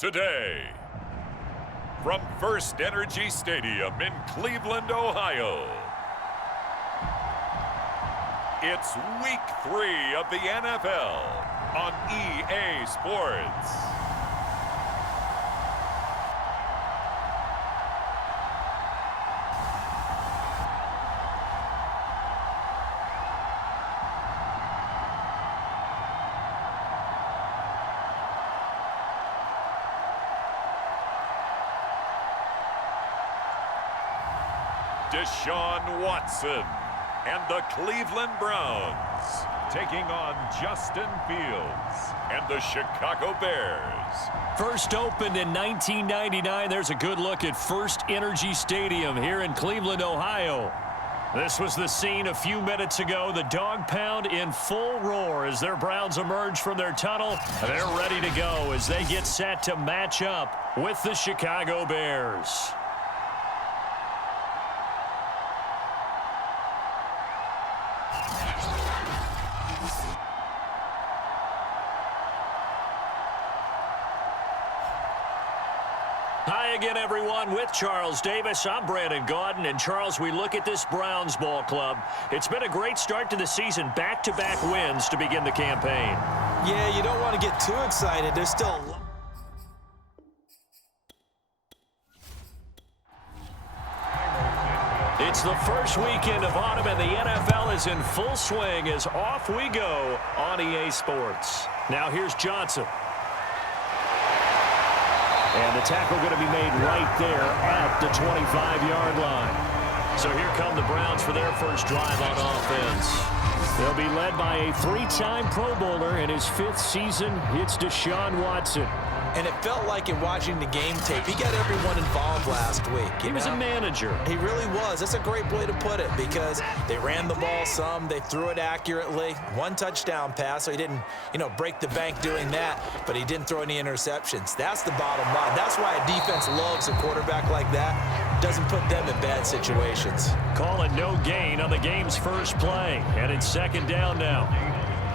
today. From First Energy Stadium in Cleveland, Ohio, it's Week 3 of the NFL on EA Sports. Deshaun Watson and the Cleveland Browns taking on Justin Fields and the Chicago Bears. First opened in 1999, there's a good look at First Energy Stadium here in Cleveland, Ohio. This was the scene a few minutes ago. The dog pound in full roar as their Browns emerge from their tunnel. They're ready to go as they get set to match up with the Chicago Bears. Hi again, everyone. With Charles Davis, I'm Brandon Gaudin. And Charles, we look at this Browns ball club. It's been a great start to the season. Back-to-back wins to begin the campaign. Yeah, you don't want to get too excited. There's still It's the first weekend of autumn, and the NFL is in full swing as off we go on EA Sports. Now here's Johnson. And the tackle going to be made right there at the 25-yard line. So here come the Browns for their first drive on offense. They'll be led by a three-time Pro Bowler in his fifth season. It's Deshaun Watson. And it felt like in watching the game tape, he got everyone involved last week. He was a manager. He really was. That's a great way to put it because they ran the ball some, they threw it accurately. One touchdown pass, so he didn't, break the bank doing that, but he didn't throw any interceptions. That's the bottom line. That's why a defense loves a quarterback like that. Doesn't put them in bad situations. Call it no gain on the game's first play, and it's second down now.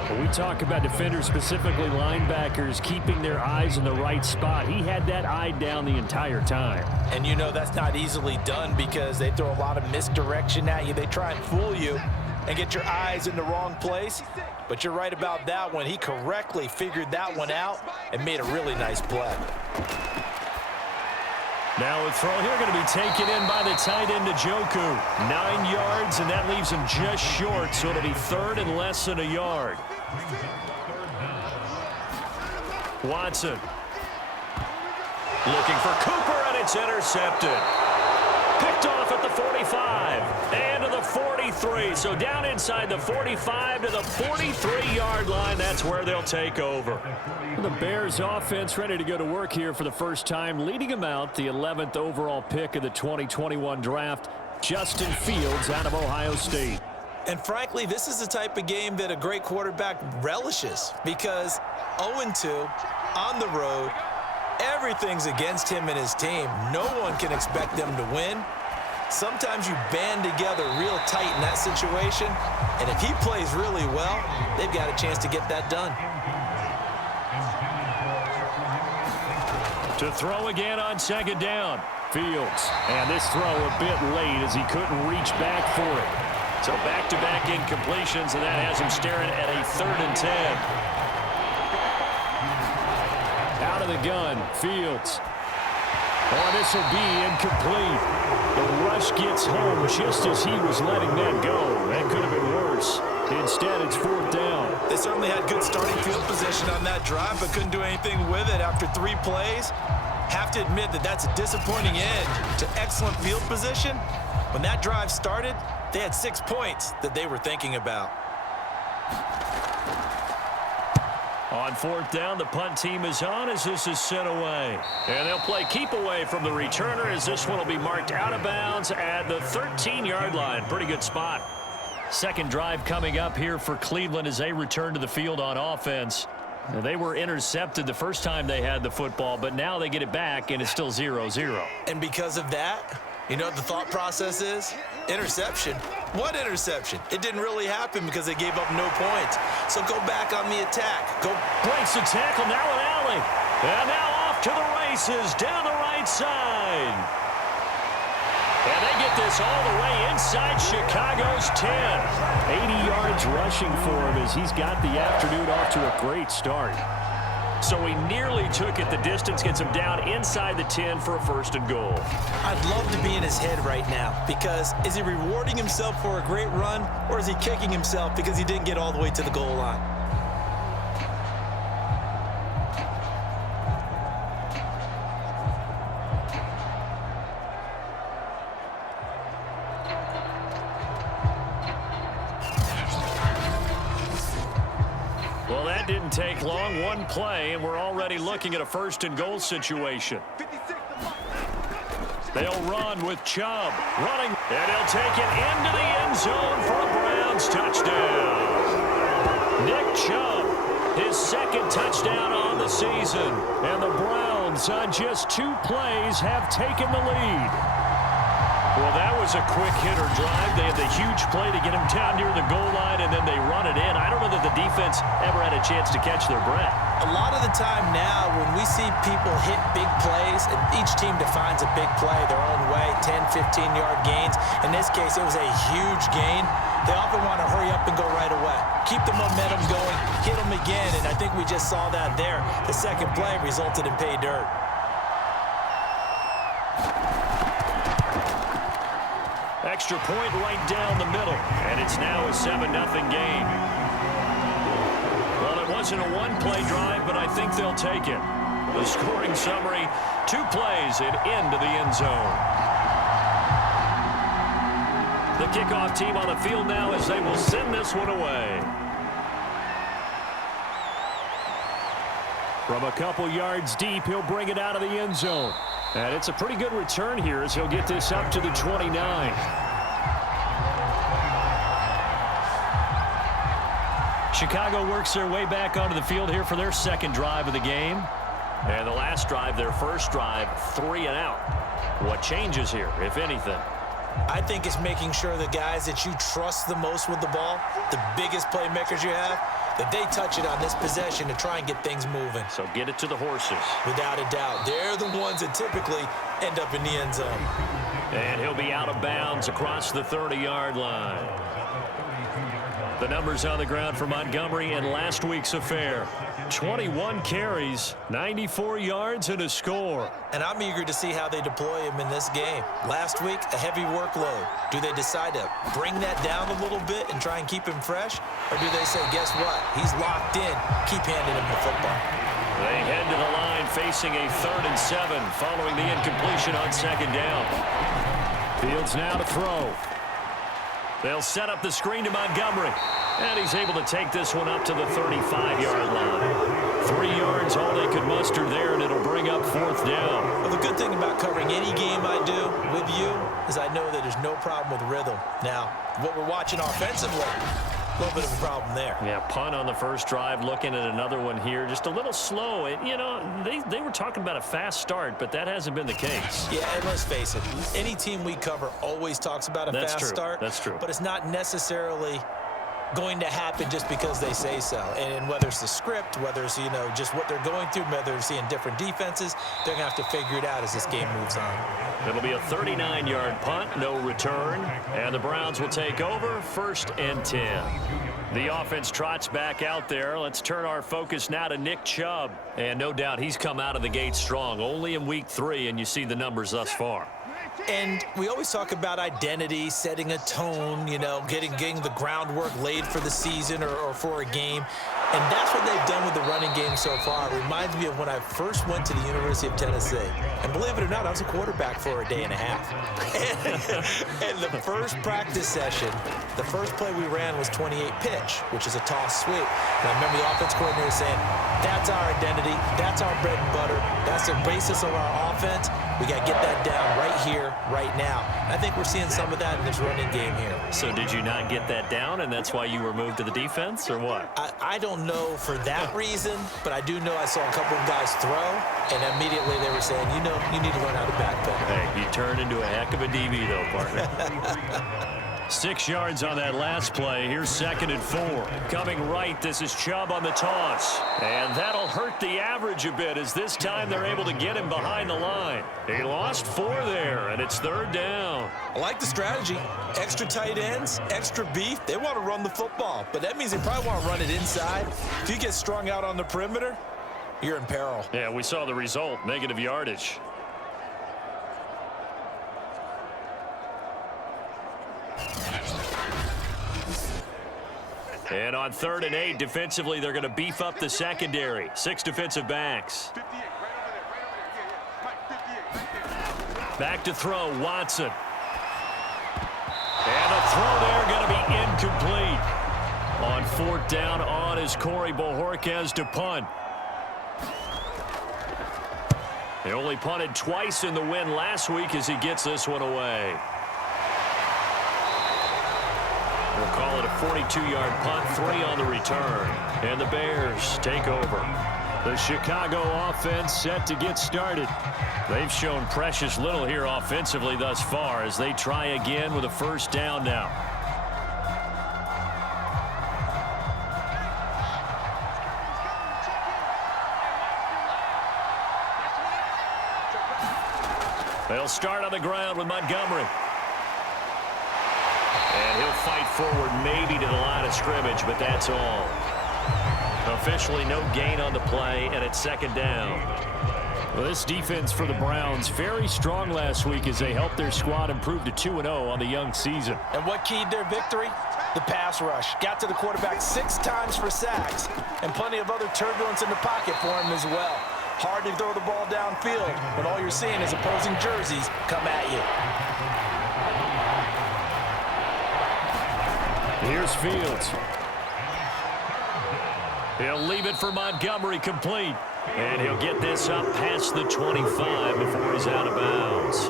When we talk about defenders, specifically linebackers, keeping their eyes in the right spot, he had that eye down the entire time. And that's not easily done because they throw a lot of misdirection at you. They try and fool you and get your eyes in the wrong place. But you're right about that one. He correctly figured that one out and made a really nice play. Now a throw here going to be taken in by the tight end Njoku. 9 yards, and that leaves him just short, so it'll be third and less than a yard. Watson. Looking for Cooper, and it's intercepted. Picked off at the 45 and to the 43. So down inside the 45 to the 43-yard line. That's where they'll take over. The Bears offense ready to go to work here for the first time, leading them out, the 11th overall pick of the 2021 draft, Justin Fields out of Ohio State. And frankly, this is the type of game that a great quarterback relishes because 0-2 on the road, everything's against him and his team. No one can expect them to win. Sometimes you band together real tight in that situation, and if he plays really well, they've got a chance to get that done. To throw again on second down, Fields. And this throw a bit late as he couldn't reach back for it. So back-to-back incompletions, and that has him staring at a 3rd and 10. Out of the gun, Fields. Oh, this will be incomplete. The rush gets home just as he was letting that go. That could have been worse. Instead, it's 4th down. They certainly had good starting field position on that drive, but couldn't do anything with it after 3 plays. Have to admit that that's a disappointing end to excellent field position. When that drive started, they had 6 points that they were thinking about. On 4th down, the punt team is on as this is sent away. And they'll play keep away from the returner as this one will be marked out of bounds at the 13-yard line. Pretty good spot. Second drive coming up here for Cleveland as they return to the field on offense. Now, they were intercepted the first time they had the football, but now they get it back, and it's still 0-0. And because of that, you know what the thought process is? Interception. What interception? It didn't really happen because they gave up no points. So go back on the attack. Go. Breaks the tackle, now an alley. And now off to the races down the right side. And they get this all the way inside Chicago's 10. 80 yards rushing for him as he's got the afternoon off to a great start. So he nearly took it the distance, gets him down inside the 10 for a first and goal. I'd love to be in his head right now because is he rewarding himself for a great run or is he kicking himself because he didn't get all the way to the goal line? Well, that didn't take long. One play, and we're already looking at a first and goal situation. They'll run with Chubb. Running, and he'll take it into the end zone for a Browns touchdown. Nick Chubb, his second touchdown on the season. And the Browns, on just 2 plays, have taken the lead. Well, that was a quick hitter drive. They had the huge play to get him down near the goal line, and then they run it in. I don't know that the defense ever had a chance to catch their breath. A lot of the time now when we see people hit big plays, and each team defines a big play their own way, 10, 15-yard gains. In this case, it was a huge gain. They often want to hurry up and go right away. Keep the momentum going, hit them again, and I think we just saw that there. The second play resulted in pay dirt. Extra point right down the middle, and it's now a 7-0 game. Well, it wasn't a one-play drive, but I think they'll take it. The scoring summary, 2 plays and into the end zone. The kickoff team on the field now as they will send this one away. From a couple yards deep, he'll bring it out of the end zone. And it's a pretty good return here as he'll get this up to the 29. Chicago works their way back onto the field here for their second drive of the game. And the last drive, their first drive, 3 and out. What changes here, if anything? I think it's making sure the guys that you trust the most with the ball, the biggest playmakers you have, that they touch it on this possession to try and get things moving. So get it to the horses. Without a doubt. They're the ones that typically end up in the end zone. And he'll be out of bounds across the 30-yard line. The numbers on the ground for Montgomery in last week's affair. 21 carries, 94 yards, and a score. And I'm eager to see how they deploy him in this game. Last week, a heavy workload. Do they decide to bring that down a little bit and try and keep him fresh? Or do they say, guess what? He's locked in. Keep handing him the football. They head to the line facing a 3rd and 7 following the incompletion on 2nd down. Fields now to throw. They'll set up the screen to Montgomery. And he's able to take this one up to the 35-yard line. 3 yards, all they could muster there, and it'll bring up 4th down. Well, the good thing about covering any game I do with you is I know that there's no problem with rhythm. Now, what we're watching offensively, a little bit of a problem there. Yeah, punt on the first drive, looking at another one here. Just a little slow. And, you know, they were talking about a fast start, but that hasn't been the case. Yeah, and let's face it, any team we cover always talks about a fast start. That's true. But it's not necessarily going to happen just because they say so. And whether it's the script, whether it's, you know, just what they're going through, whether they're seeing different defenses, they're going to have to figure it out as this game moves on. It'll be a 39-yard punt, no return, and the Browns will take over 1st and 10. The offense trots back out there. Let's turn our focus now to Nick Chubb. And no doubt he's come out of the gate strong, only in week 3, and you see the numbers thus far. And we always talk about identity, setting a tone, you know, getting the groundwork laid for the season or for a game. And that's what they've done with the running game so far. It reminds me of when I first went to the University of Tennessee. And believe it or not, I was a quarterback for a day and a half. And the first practice session, the first play we ran was 28 pitch, which is a toss sweep. And I remember the offense coordinator saying, that's our identity, that's our bread and butter, that's the basis of our offense. We got to get that down right here, right now. I think we're seeing some of that in this running game here. So did you not get that down, and that's why you were moved to the defense, or what? I don't know for that reason, but I do know I saw a couple of guys throw, and immediately they were saying, you know, you need to learn how to backpedal. Hey, you turned into a heck of a DB, though, partner. 6 yards on that last play. Here's 2nd and 4. Coming right, this is Chubb on the toss. And that'll hurt the average a bit as this time they're able to get him behind the line. He lost 4 there, and it's 3rd down. I like the strategy. Extra tight ends, extra beef. They want to run the football, but that means they probably want to run it inside. If you get strung out on the perimeter, you're in peril. Yeah, we saw the result, negative yardage. And on 3rd and 8, defensively, they're going to beef up the secondary. 6 defensive backs. Back to throw, Watson. And the throw there going to be incomplete. On 4th down, on is Corey Bojorquez to punt. They only punted twice in the win last week as he gets this one away. We'll call it a 42-yard punt, 3 on the return. And the Bears take over. The Chicago offense set to get started. They've shown precious little here offensively thus far as they try again with a 1st down now. They'll start on the ground with Montgomery. And he'll fight forward maybe to the line of scrimmage, but that's all. Officially no gain on the play, and it's 2nd down. Well, this defense for the Browns very strong last week as they helped their squad improve to 2-0 on the young season. And what keyed their victory? The pass rush. Got to the quarterback 6 times for sacks, and plenty of other turbulence in the pocket for him as well. Hard to throw the ball downfield, but all you're seeing is opposing jerseys come at you. Here's Fields. He'll leave it for Montgomery complete. And he'll get this up past the 25 before he's out of bounds.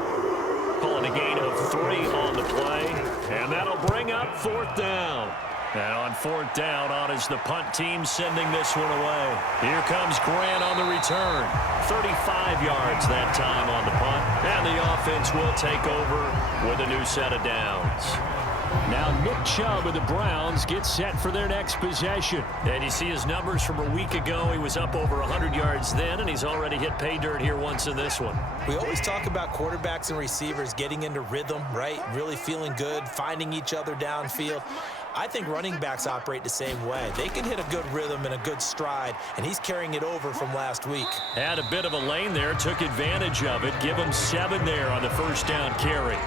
Calling a gain of 3 on the play. And that'll bring up 4th down. And on 4th down, on is the punt team sending this one away. Here comes Grant on the return. 35 yards that time on the punt. And the offense will take over with a new set of downs. Now Nick Chubb of the Browns gets set for their next possession. And you see his numbers from a week ago. He was up over 100 yards then, and he's already hit pay dirt here once in this one. We always talk about quarterbacks and receivers getting into rhythm, right? Really feeling good, finding each other downfield. I think running backs operate the same way. They can hit a good rhythm and a good stride, and he's carrying it over from last week. Had a bit of a lane there, took advantage of it. Give him 7 there on the 1st down carry.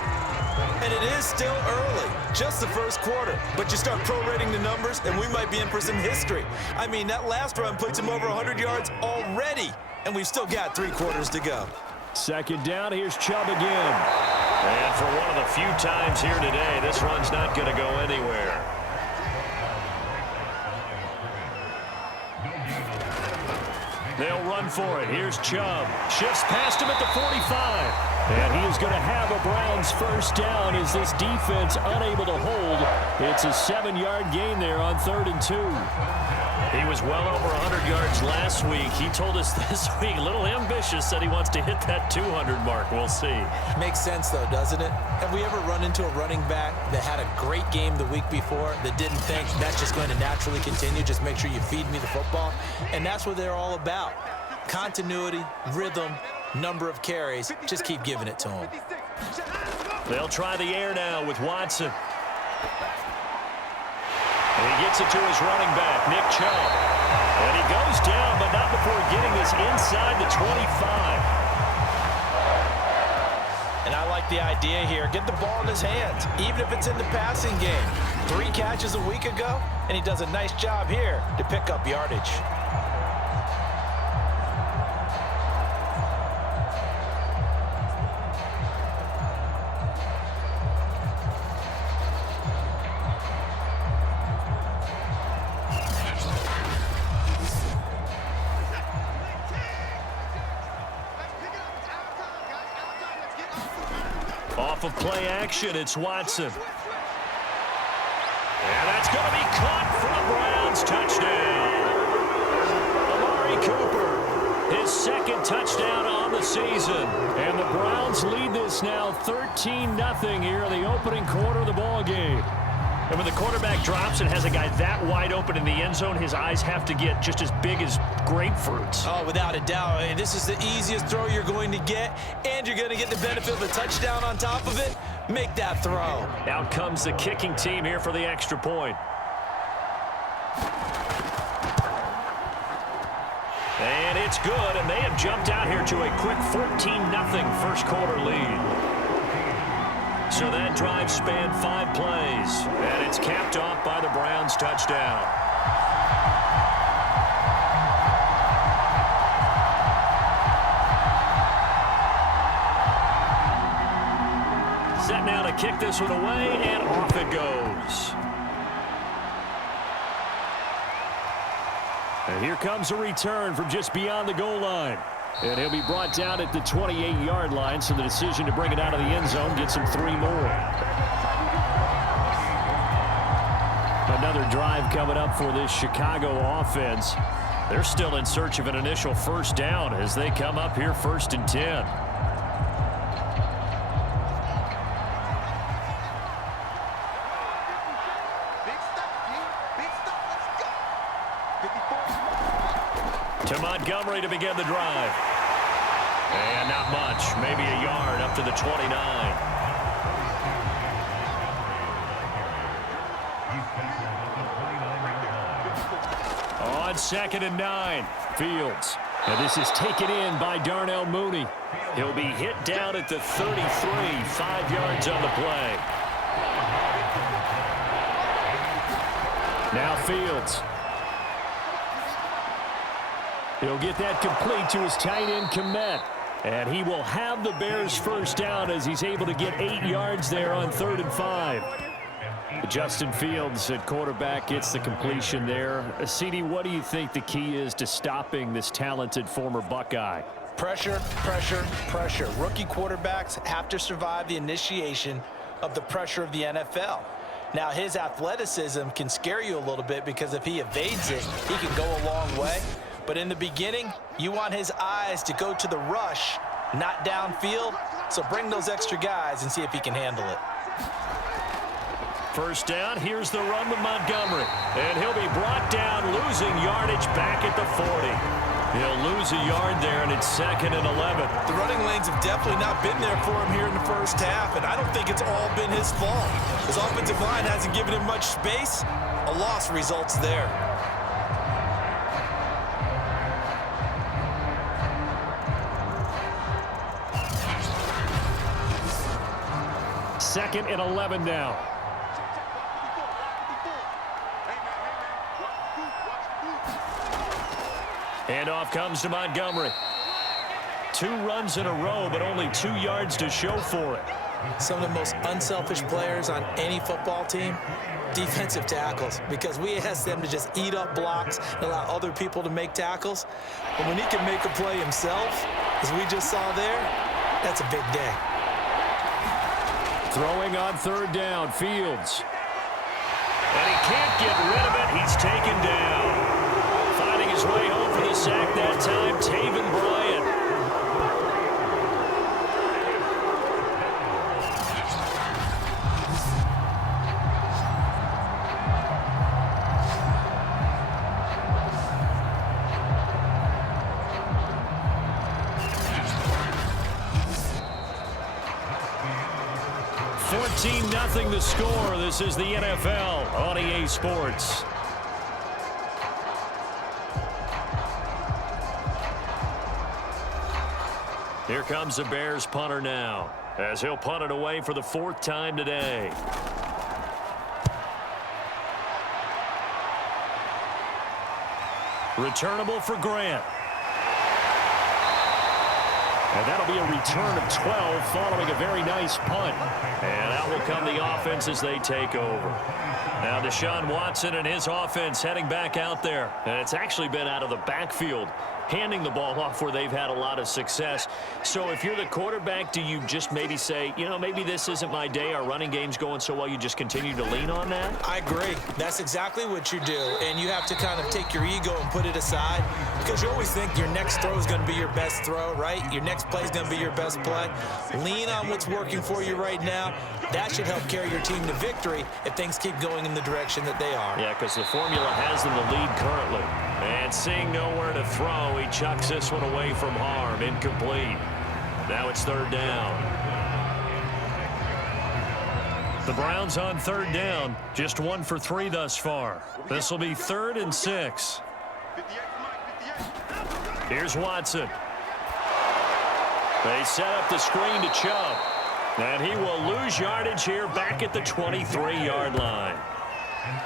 And it is still early, just the 1st quarter. But you start prorating the numbers, and we might be in for some history. I mean, that last run puts him over 100 yards already, and we've still got 3 quarters to go. 2nd down, here's Chubb again. And for one of the few times here today, this run's not going to go anywhere. They'll run for it. Here's Chubb. Shifts past him at the 45. And he is going to have a Browns 1st down as this defense unable to hold. It's a 7-yard gain there on 3rd and 2. He was well over 100 yards last week. He told us this week, a little ambitious, said he wants to hit that 200 mark. We'll see. Makes sense, though, doesn't it? Have we ever run into a running back that had a great game the week before that didn't think that's just going to naturally continue? Just make sure you feed me the football. And that's what they're all about. Continuity, rhythm, number of carries. Just keep giving it to him. They'll try the air now with Watson. And he gets it to his running back, Nick Chubb. And he goes down, but not before getting this inside the 25. And I like the idea here. Get the ball in his hands, even if it's in the passing game. 3 catches a week ago, and he does a nice job here to pick up yardage. Off of play action, it's Watson. And that's going to be caught for a Browns touchdown. Amari Cooper His second touchdown on the season. And the Browns lead this now 13-0 here in the opening quarter of the ball game. And when the quarterback drops and has a guy that wide open in the end zone, his eyes have to get just as big as grapefruits. Oh, without a doubt. I mean, this is the easiest throw you're going to get, and you're going to get the benefit of a touchdown on top of it. Make that throw. Out comes the kicking team here for the extra point. And it's good, and they have jumped out here to a quick 14-0 first quarter lead. So that drive spanned 5 plays, and it's capped off by the Browns' touchdown. Set now to kick this one away, and off it goes. And here comes a return from just beyond the goal line. And he'll be brought down at the 28-yard line, so the decision to bring it out of the end zone gets him 3 more. Another drive coming up for this Chicago offense. They're still in search of an initial first down as they come up here 1st and 10. To Montgomery to begin the drive. And not much, maybe a yard up to the 29. On 2nd and 9, Fields. And this is taken in by Darnell Mooney. He'll be hit down at the 33, 5 yards on the play. Now Fields. He'll get that complete to his tight end, Kmet. And he will have the Bears first down as he's able to get 8 yards there on 3rd and 5. Justin Fields at quarterback gets the completion there. CD, what do you think the key is to stopping this talented former Buckeye? Pressure, pressure, pressure. Rookie quarterbacks have to survive the initiation of the pressure of the NFL. Now, his athleticism can scare you a little bit because if he evades it, he can go a long way. But in the beginning, you want his eyes to go to the rush, not downfield. So bring those extra guys and see if he can handle it. First down, here's the run with Montgomery. And he'll be brought down, losing yardage back at the 40. He'll lose a yard there, and it's 2nd and 11. The running lanes have definitely not been there for him here in the first half, and I don't think it's all been his fault. His offensive line hasn't given him much space. A loss results there. 2nd and 11 now. Handoff comes to Montgomery. 2 runs in a row, but only 2 yards to show for it. Some of the most unselfish players on any football team, defensive tackles, because we ask them to just eat up blocks and allow other people to make tackles. But when he can make a play himself, as we just saw there, that's a big day. Throwing on 3rd down, Fields. And he can't get rid of it. He's taken down. Finding his way home for the sack that time, Taven Bryan. Nothing the score. This is the NFL on EA Sports. Here comes the Bears punter now, as he'll punt it away for the 4th time today. Returnable for Grant. And that'll be a return of 12 following a very nice punt. And out will come the offense as they take over. Now Deshaun Watson and his offense heading back out there. And it's actually been out of the backfield handing the ball off where they've had a lot of success. So if you're the quarterback, do you just maybe say, you know, maybe this isn't my day, our running game's going so well, you just continue to lean on that? I agree. That's exactly what you do. And you have to kind of take your ego and put it aside, because you always think your next throw is going to be your best throw, right? Your next play is going to be your best play. Lean on what's working for you right now. That should help carry your team to victory if things keep going in the direction that they are. Yeah, because the formula has them the lead currently. And seeing nowhere to throw, he chucks this one away from harm. Incomplete. Now it's third down. The Browns on third down. Just 1 for 3 thus far. This will be 3rd and 6. Here's Watson. They set up the screen to Chubb. And he will lose yardage here back at the 23-yard line.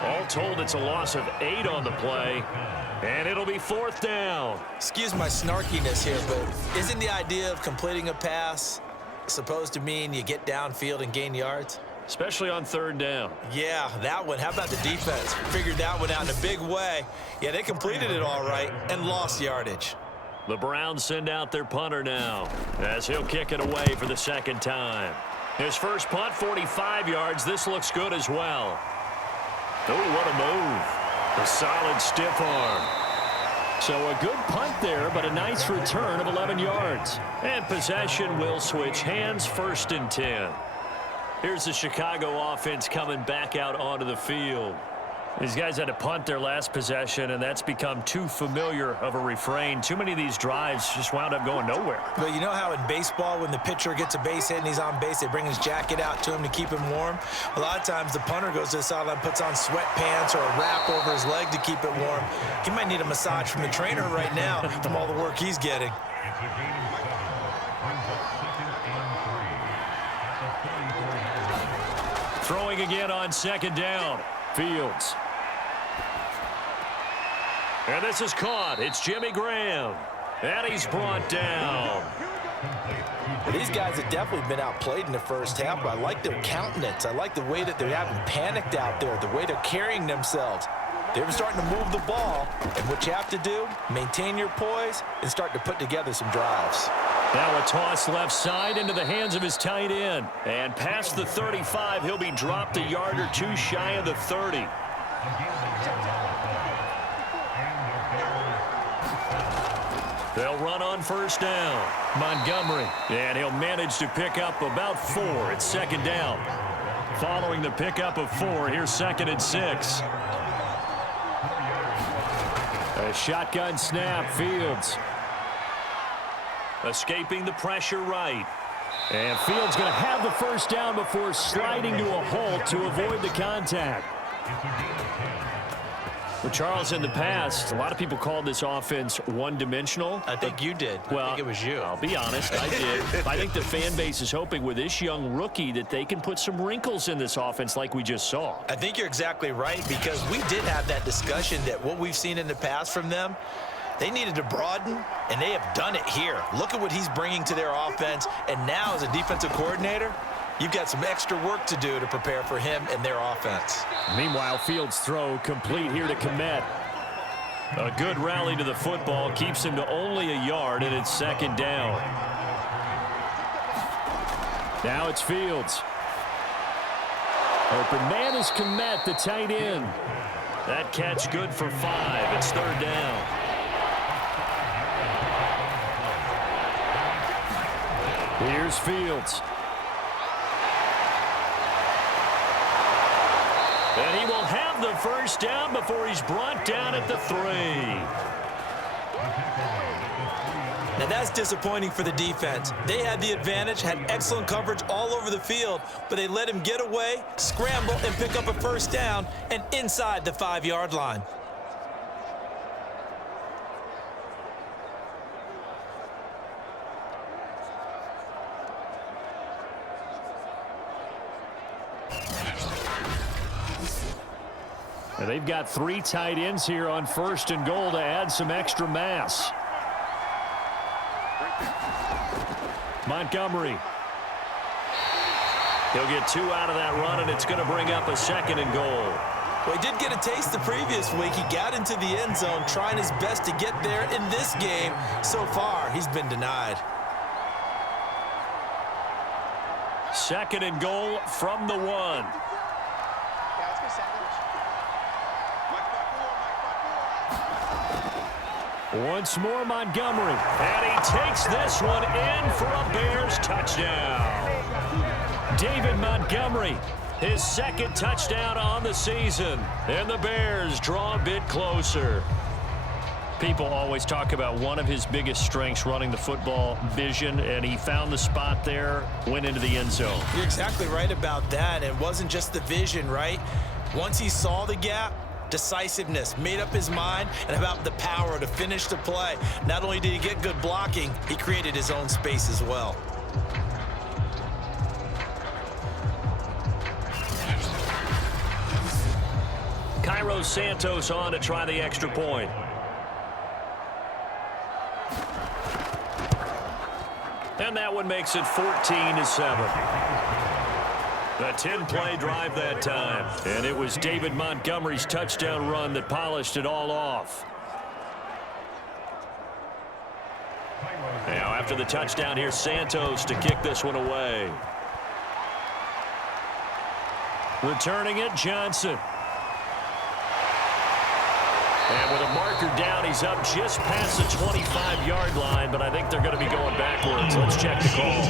All told, it's a loss of 8 on the play. And it'll be 4th down. Excuse my snarkiness here, but isn't the idea of completing a pass supposed to mean you get downfield and gain yards? Especially on third down. Yeah, that one. How about the defense? Figured that one out in a big way. Yeah, they completed it all right and lost yardage. The Browns send out their punter now as he'll kick it away for the 2nd time. His first punt, 45 yards. This looks good as well. Oh, what a move. A solid stiff arm. So a good punt there, but a nice return of 11 yards. And possession will switch hands, 1st and 10. Here's the Chicago offense coming back out onto the field. These guys had to punt their last possession, and that's become too familiar of a refrain. Too many of these drives just wound up going nowhere. Well, you know how in baseball, when the pitcher gets a base hit and he's on base, they bring his jacket out to him to keep him warm? A lot of times the punter goes to the sideline, puts on sweatpants or a wrap over his leg to keep it warm. He might need a massage from the trainer right now from all the work he's getting. Throwing again on 2nd down. Fields. And this is caught. It's Jimmy Graham. And he's brought down. These guys have definitely been outplayed in the first half, but I like their countenance. I like the way that they're having panicked out there, the way they're carrying themselves. They're starting to move the ball, and what you have to do, maintain your poise and start to put together some drives. Now a toss left side into the hands of his tight end. And past the 35, he'll be dropped a yard or 2 shy of the 30. They'll run on 1st down. Montgomery. And he'll manage to pick up about 4. It's 2nd down. Following the pickup of 4, here's 2nd and 6. A shotgun snap. Fields. Escaping the pressure right. And Fields going to have the 1st down before sliding to a halt to avoid the contact. Well, Charles, in the past, a lot of people called this offense one-dimensional. I think you did. Well, I think it was you. I'll be honest, I did. I think the fan base is hoping with this young rookie that they can put some wrinkles in this offense like we just saw. I think you're exactly right, because we did have that discussion that what we've seen in the past from them, they needed to broaden, and they have done it here. Look at what he's bringing to their offense, and now as a defensive coordinator, you've got some extra work to do to prepare for him and their offense. Meanwhile, Fields' throw complete here to Kmet. A good rally to the football keeps him to only a yard, and it's 2nd down. Now it's Fields. Open man is Kmet, the tight end. That catch good for 5. It's 3rd down. Here's Fields. And he will have the 1st down before he's brought down at the 3. Now that's disappointing for the defense. They had the advantage, had excellent coverage all over the field, but they let him get away, scramble, and pick up a 1st down and inside the 5-yard line. And they've got 3 tight ends here on 1st and goal to add some extra mass. Montgomery. He'll get 2 out of that run, and it's going to bring up a 2nd and goal. Well, he did get a taste the previous week. He got into the end zone trying his best to get there in this game. So far, he's been denied. 2nd and goal from the 1. Once more, Montgomery. And he takes this one in for a Bears touchdown. David Montgomery, his 2nd touchdown on the season. And the Bears draw a bit closer. People always talk about one of his biggest strengths, running the football, vision, and he found the spot there, went into the end zone. You're exactly right about that. It wasn't just the vision, right? Once he saw the gap, decisiveness, made up his mind, and about the power to finish the play. Not only did he get good blocking, he created his own space as well. Cairo Santos on to try the extra point. And that one makes it 14-7. A 10-play drive that time. And it was David Montgomery's touchdown run that polished it all off. Now after the touchdown, here's Santos to kick this one away. Returning it, Johnson. And with a marker down, he's up just past the 25-yard line, but I think they're going to be going backwards. Let's check the call.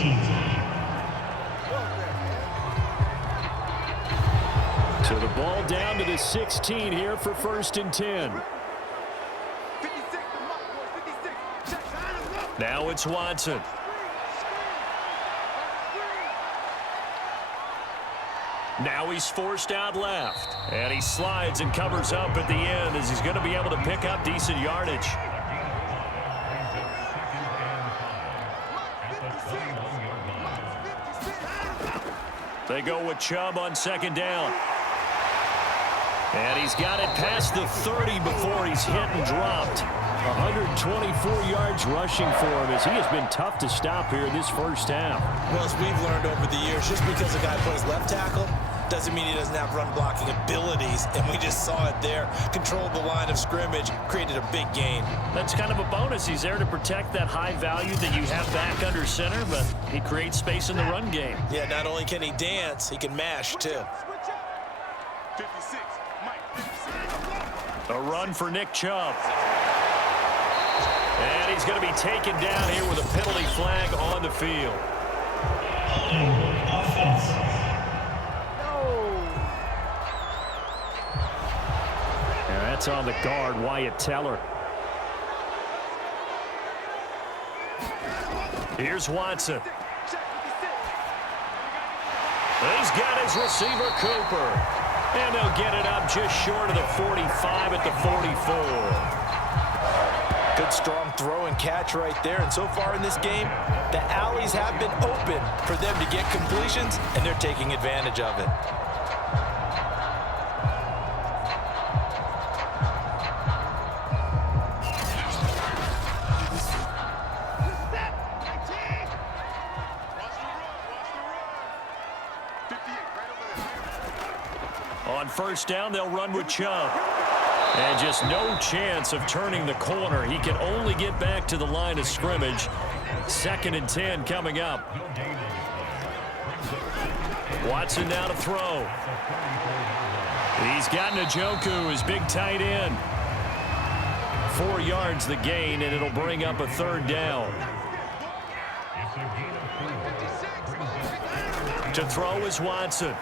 So the ball down to the 16 here for 1st and 10. Now it's Watson. Now he's forced out left. And he slides and covers up at the end as he's going to be able to pick up decent yardage. They go with Chubb on 2nd down. And he's got it past the 30 before he's hit and dropped. 124 yards rushing for him as he has been tough to stop here this first half. Well, as we've learned over the years, just because a guy plays left tackle doesn't mean he doesn't have run blocking abilities, and we just saw it there. Controlled the line of scrimmage, created a big gain. That's kind of a bonus. He's there to protect that high value that you have back under center, but he creates space in the run game. Yeah, not only can he dance, he can mash, too. A run for Nick Chubb. And he's going to be taken down here with a penalty flag on the field. Offense. And that's on the guard, Wyatt Teller. Here's Watson. He's got his receiver, Cooper. And they'll get it up just short of the 45 at the 44. Good strong throw and catch right there. And so far in this game, the alleys have been open for them to get completions, and they're taking advantage of it. On 1st down, they'll run with Chubb. And just no chance of turning the corner. He can only get back to the line of scrimmage. 2nd and 10 coming up. Watson now to throw. He's got Njoku, his big tight end. 4 yards the gain, and it'll bring up a 3rd down. To throw is Watson.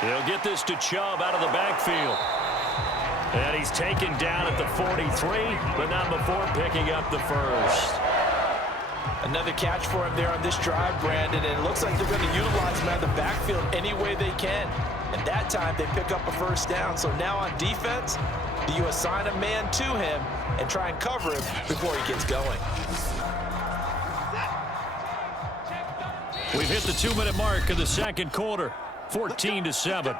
He'll get this to Chubb out of the backfield. And he's taken down at the 43, but not before picking up the 1st. Another catch for him there on this drive, Brandon, and it looks like they're going to utilize him out of the backfield any way they can. And that time they pick up a 1st down. So now on defense, do you assign a man to him and try and cover him before he gets going? We've hit the 2-minute mark of the 2nd quarter, 14-7.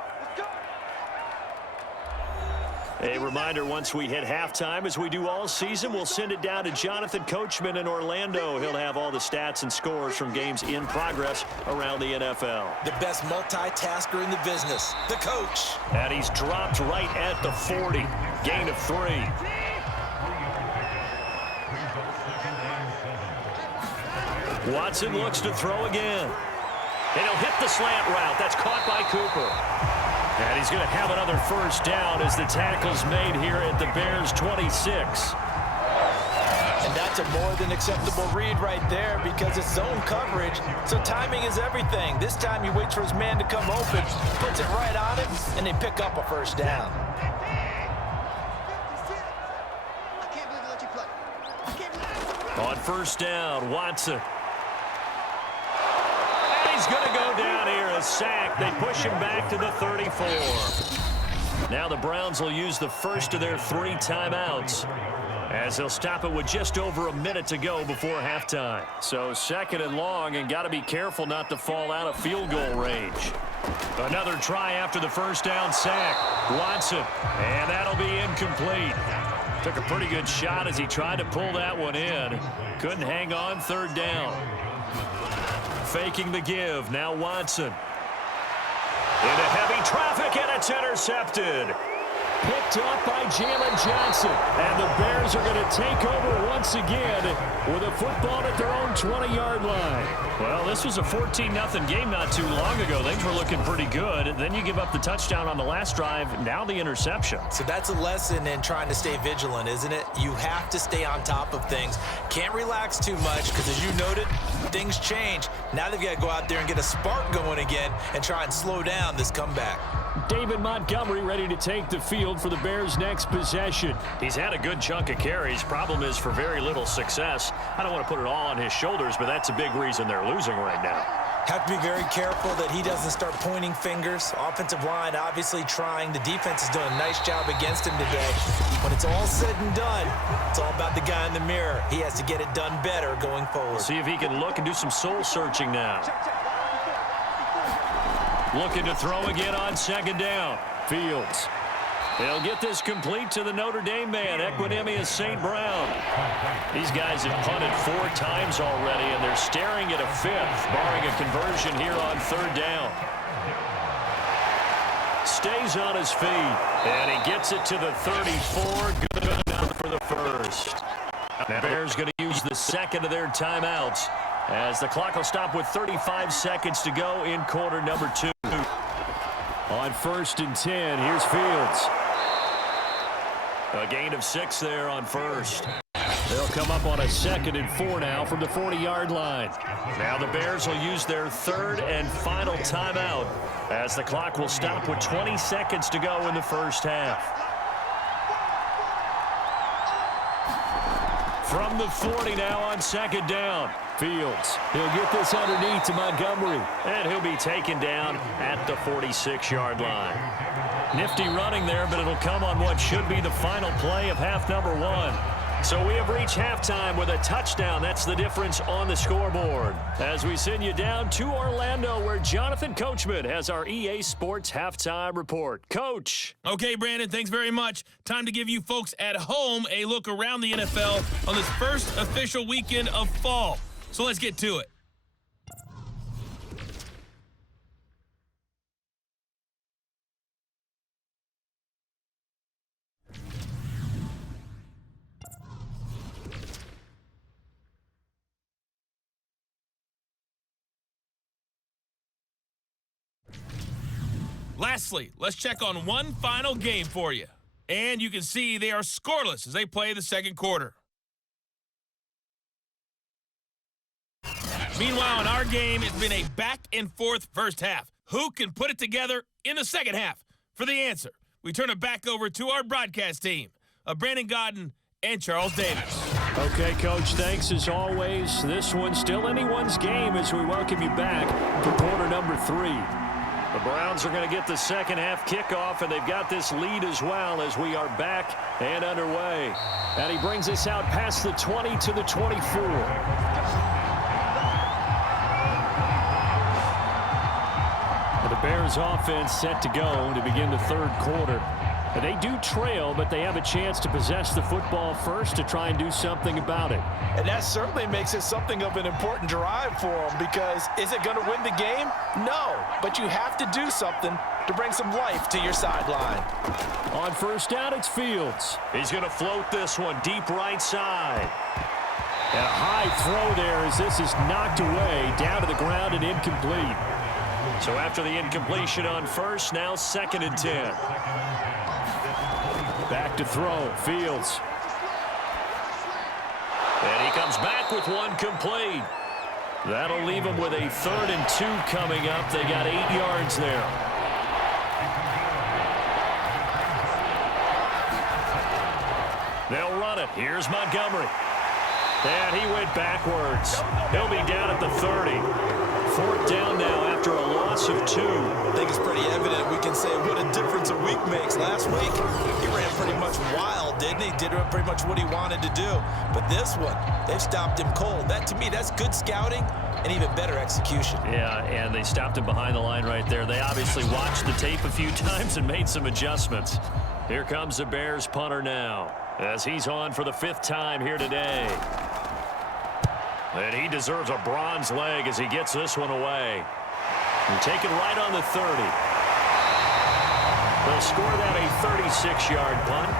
A reminder, once we hit halftime, as we do all season, we'll send it down to Jonathan Coachman in Orlando. He'll have all the stats and scores from games in progress around the NFL. The best multitasker in the business, the coach. And he's dropped right at the 40. Gain of 3. Watson looks to throw again. And he'll hit the slant route. That's caught by Cooper. And he's going to have another first down as the tackle's made here at the Bears' 26. And that's a more than acceptable read right there because it's zone coverage, so timing is everything. This time he waits for his man to come open, puts it right on him, and they pick up a first down. On first down, Watson. He's going to go down here, a sack. They push him back to the 34. Now the Browns will use the first of their 3 timeouts as they'll stop it with just over a minute to go before halftime. So 2nd and long, and got to be careful not to fall out of field goal range. Another try after the first down sack. Watson, and that'll be incomplete. Took a pretty good shot as he tried to pull that one in. Couldn't hang on 3rd down. Faking the give. Now Watson. Into heavy traffic, and it's intercepted. Picked up by Jalen Johnson. And the Bears are going to take over once again with a football at their own 20-yard line. Well, this was a 14-0 game not too long ago. Things were looking pretty good. Then you give up the touchdown on the last drive. Now the interception. So that's a lesson in trying to stay vigilant, isn't it? You have to stay on top of things. Can't relax too much because, as you noted, things change. Now they've got to go out there and get a spark going again and try and slow down this comeback. David Montgomery ready to take the field for the Bears' next possession. He's had a good chunk of carries. Problem is for very little success. I don't want to put it all on his shoulders, but that's a big reason they're losing right now. Have to be very careful that he doesn't start pointing fingers. Offensive line obviously trying. The defense is doing a nice job against him today. When it's all said and done, it's all about the guy in the mirror. He has to get it done better going forward. See if he can look and do some soul searching now. Looking to throw again on 2nd down. Fields. They'll get this complete to the Notre Dame man, Equinemius St. Brown. These guys have punted 4 times already, and they're staring at a 5th, barring a conversion here on 3rd down. Stays on his feet, and he gets it to the 34. Good enough for the first. The Bears going to use the 2nd of their timeouts as the clock will stop with 35 seconds to go in quarter number 2. On 1st and 10, here's Fields. A gain of 6 there on 1st. They'll come up on a 2nd and 4 now from the 40-yard line. Now the Bears will use their 3rd and final timeout as the clock will stop with 20 seconds to go in the first half. From the 40 now on 2nd down. Fields. He'll get this underneath to Montgomery. And he'll be taken down at the 46-yard line. Nifty running there, but it'll come on what should be the final play of half number 1. So we have reached halftime with a touchdown. That's the difference on the scoreboard. As we send you down to Orlando, where Jonathan Coachman has our EA Sports halftime report. Coach. Okay, Brandon, thanks very much. Time to give you folks at home a look around the NFL on this first official weekend of fall. So let's get to it. Lastly, let's check on one final game for you. And you can see they are scoreless as they play the 2nd quarter. Meanwhile, in our game, it's been a back-and-forth first half. Who can put it together in the second half? For the answer, we turn it back over to our broadcast team of Brandon Godden and Charles Davis. Okay, Coach, thanks as always. This one's still anyone's game as we welcome you back for quarter number 3. The Browns are going to get the second half kickoff, and they've got this lead as well as we are back and underway. And he brings us out past the 20 to the 24. The Bears offense set to go to begin the 3rd quarter. They do trail, but they have a chance to possess the football first to try and do something about it. And that certainly makes it something of an important drive for them, because is it going to win the game? No, but you have to do something to bring some life to your sideline. On first down, it's Fields. He's going to float this one deep right side. And a high throw there as this is knocked away, down to the ground and incomplete. So after the incompletion on first, now 2nd and 10. Back to throw, Fields. And he comes back with one complete. That'll leave him with a 3rd and 2 coming up. They got 8 yards there. They'll run it. Here's Montgomery. And he went backwards. He'll be down at the 30. 4th down now after a loss of 2. I think it's pretty evident we can say what a difference a week makes. Last week, he ran pretty much wild, didn't he? Did pretty much what he wanted to do. But this one, they've stopped him cold. That, to me, that's good scouting and even better execution. Yeah, and they stopped him behind the line right there. They obviously watched the tape a few times and made some adjustments. Here comes the Bears punter now, as he's on for the 5th time here today. And he deserves a bronze leg as he gets this one away. And taken right on the 30. They'll score that a 36-yard punt.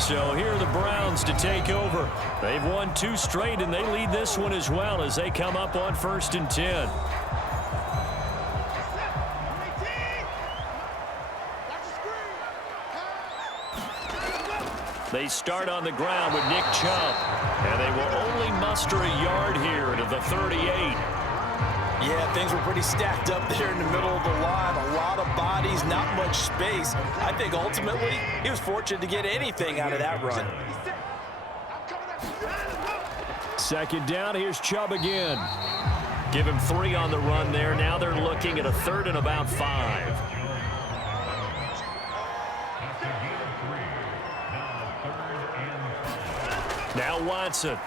So here are the Browns to take over. They've won 2 straight, and they lead this one as well as they come up on 1st and 10. They start on the ground with Nick Chubb, and they will only muster a yard here to the 38. Yeah, things were pretty stacked up there in the middle of the line. A lot of bodies, not much space. I think ultimately he was fortunate to get anything out of that run. 2nd down, here's Chubb again. Give him 3 on the run there. Now they're looking at a 3rd and about 5. Now Watson.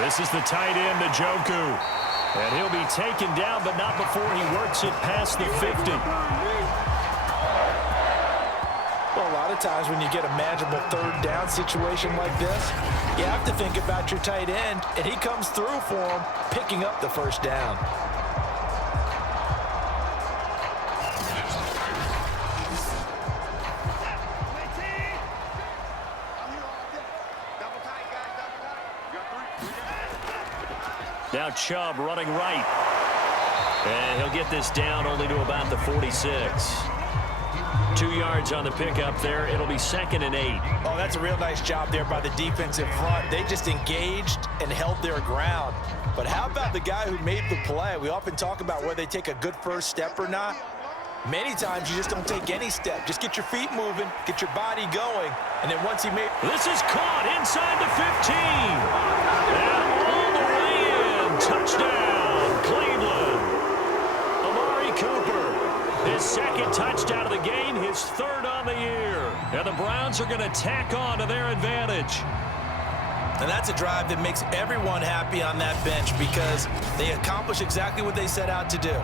This is the tight end, Njoku. And he'll be taken down, but not before he works it past the 50. Well, a lot of times when you get a manageable 3rd down situation like this, you have to think about your tight end, and he comes through for him, picking up the 1st down. Now Chubb running right. And he'll get this down only to about the 46. 2 yards on the pickup there. It'll be 2nd and 8. Oh, that's a real nice job there by the defensive front. They just engaged and held their ground. But how about the guy who made the play? We often talk about whether they take a good first step or not. Many times you just don't take any step. Just get your feet moving, get your body going, and then once he made... This is caught inside the 15. And all the way in. Touchdown, Cleveland. Amari Cooper, his 2nd touchdown of the game, his 3rd on the year. And the Browns are going to tack on to their advantage. And that's a drive that makes everyone happy on that bench because they accomplish exactly what they set out to do.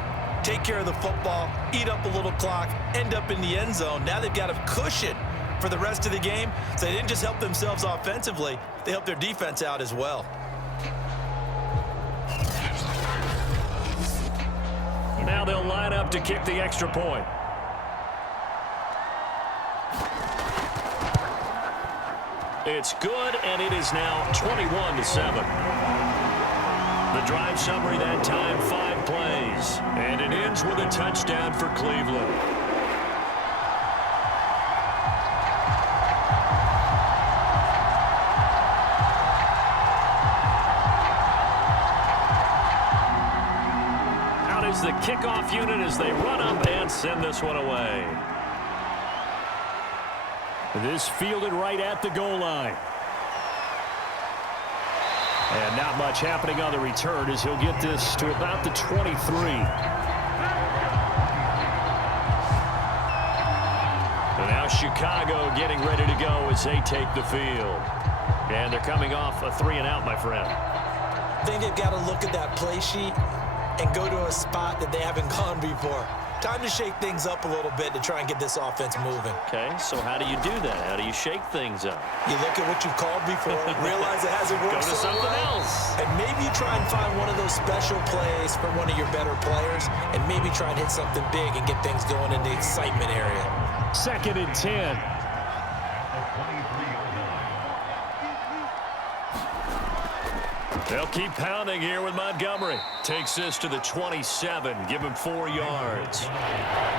Take care of the football, eat up a little clock, end up in the end zone. Now they've got a cushion for the rest of the game. So they didn't just help themselves offensively, they helped their defense out as well. Now they'll line up to kick the extra point. It's good, and it is now 21-7. The drive summary that time, 5 plays. And it ends with a touchdown for Cleveland. Out is the kickoff unit as they run up and send this one away. This fielded right at the goal line. And not much happening on the return as he'll get this to about the 23. And now Chicago getting ready to go as they take the field. And they're coming off a 3-and-out, my friend. I think they've got to look at that play sheet and go to a spot that they haven't gone before. Time to shake things up a little bit to try and get this offense moving. Okay, so how do you do that? How do you shake things up? You look at what you've called before, realize it hasn't worked Go to so something well, else. and maybe you try and find one of those special plays from one of your better players, and maybe try and hit something big and get things going in the excitement area. 2nd and 10. They'll keep pounding here with Montgomery. Takes this to the 27. Give him 4 yards.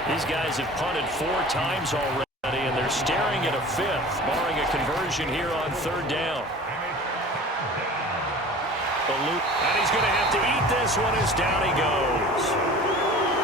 These guys have punted 4 times already, and they're staring at a 5th, barring a conversion here on 3rd down. And he's going to have to eat this one as down he goes.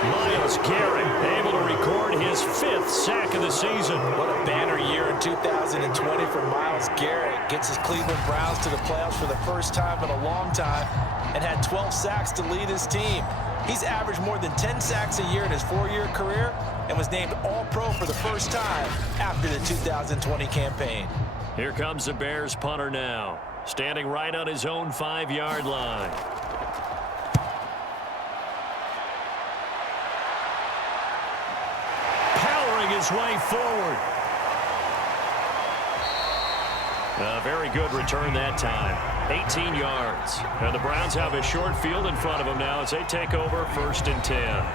Myles Garrett able to record his 5th sack of the season. What a banner year in 2020 for Myles Garrett. Gets his Cleveland Browns to the playoffs for the first time in a long time and had 12 sacks to lead his team. He's averaged more than 10 sacks a year in his 4-year career and was named All-Pro for the first time after the 2020 campaign. Here comes the Bears punter now, standing right on his own 5-yard line. His way forward. A very good return that time. 18 yards. And the Browns have a short field in front of them now as they take over 1st and 10.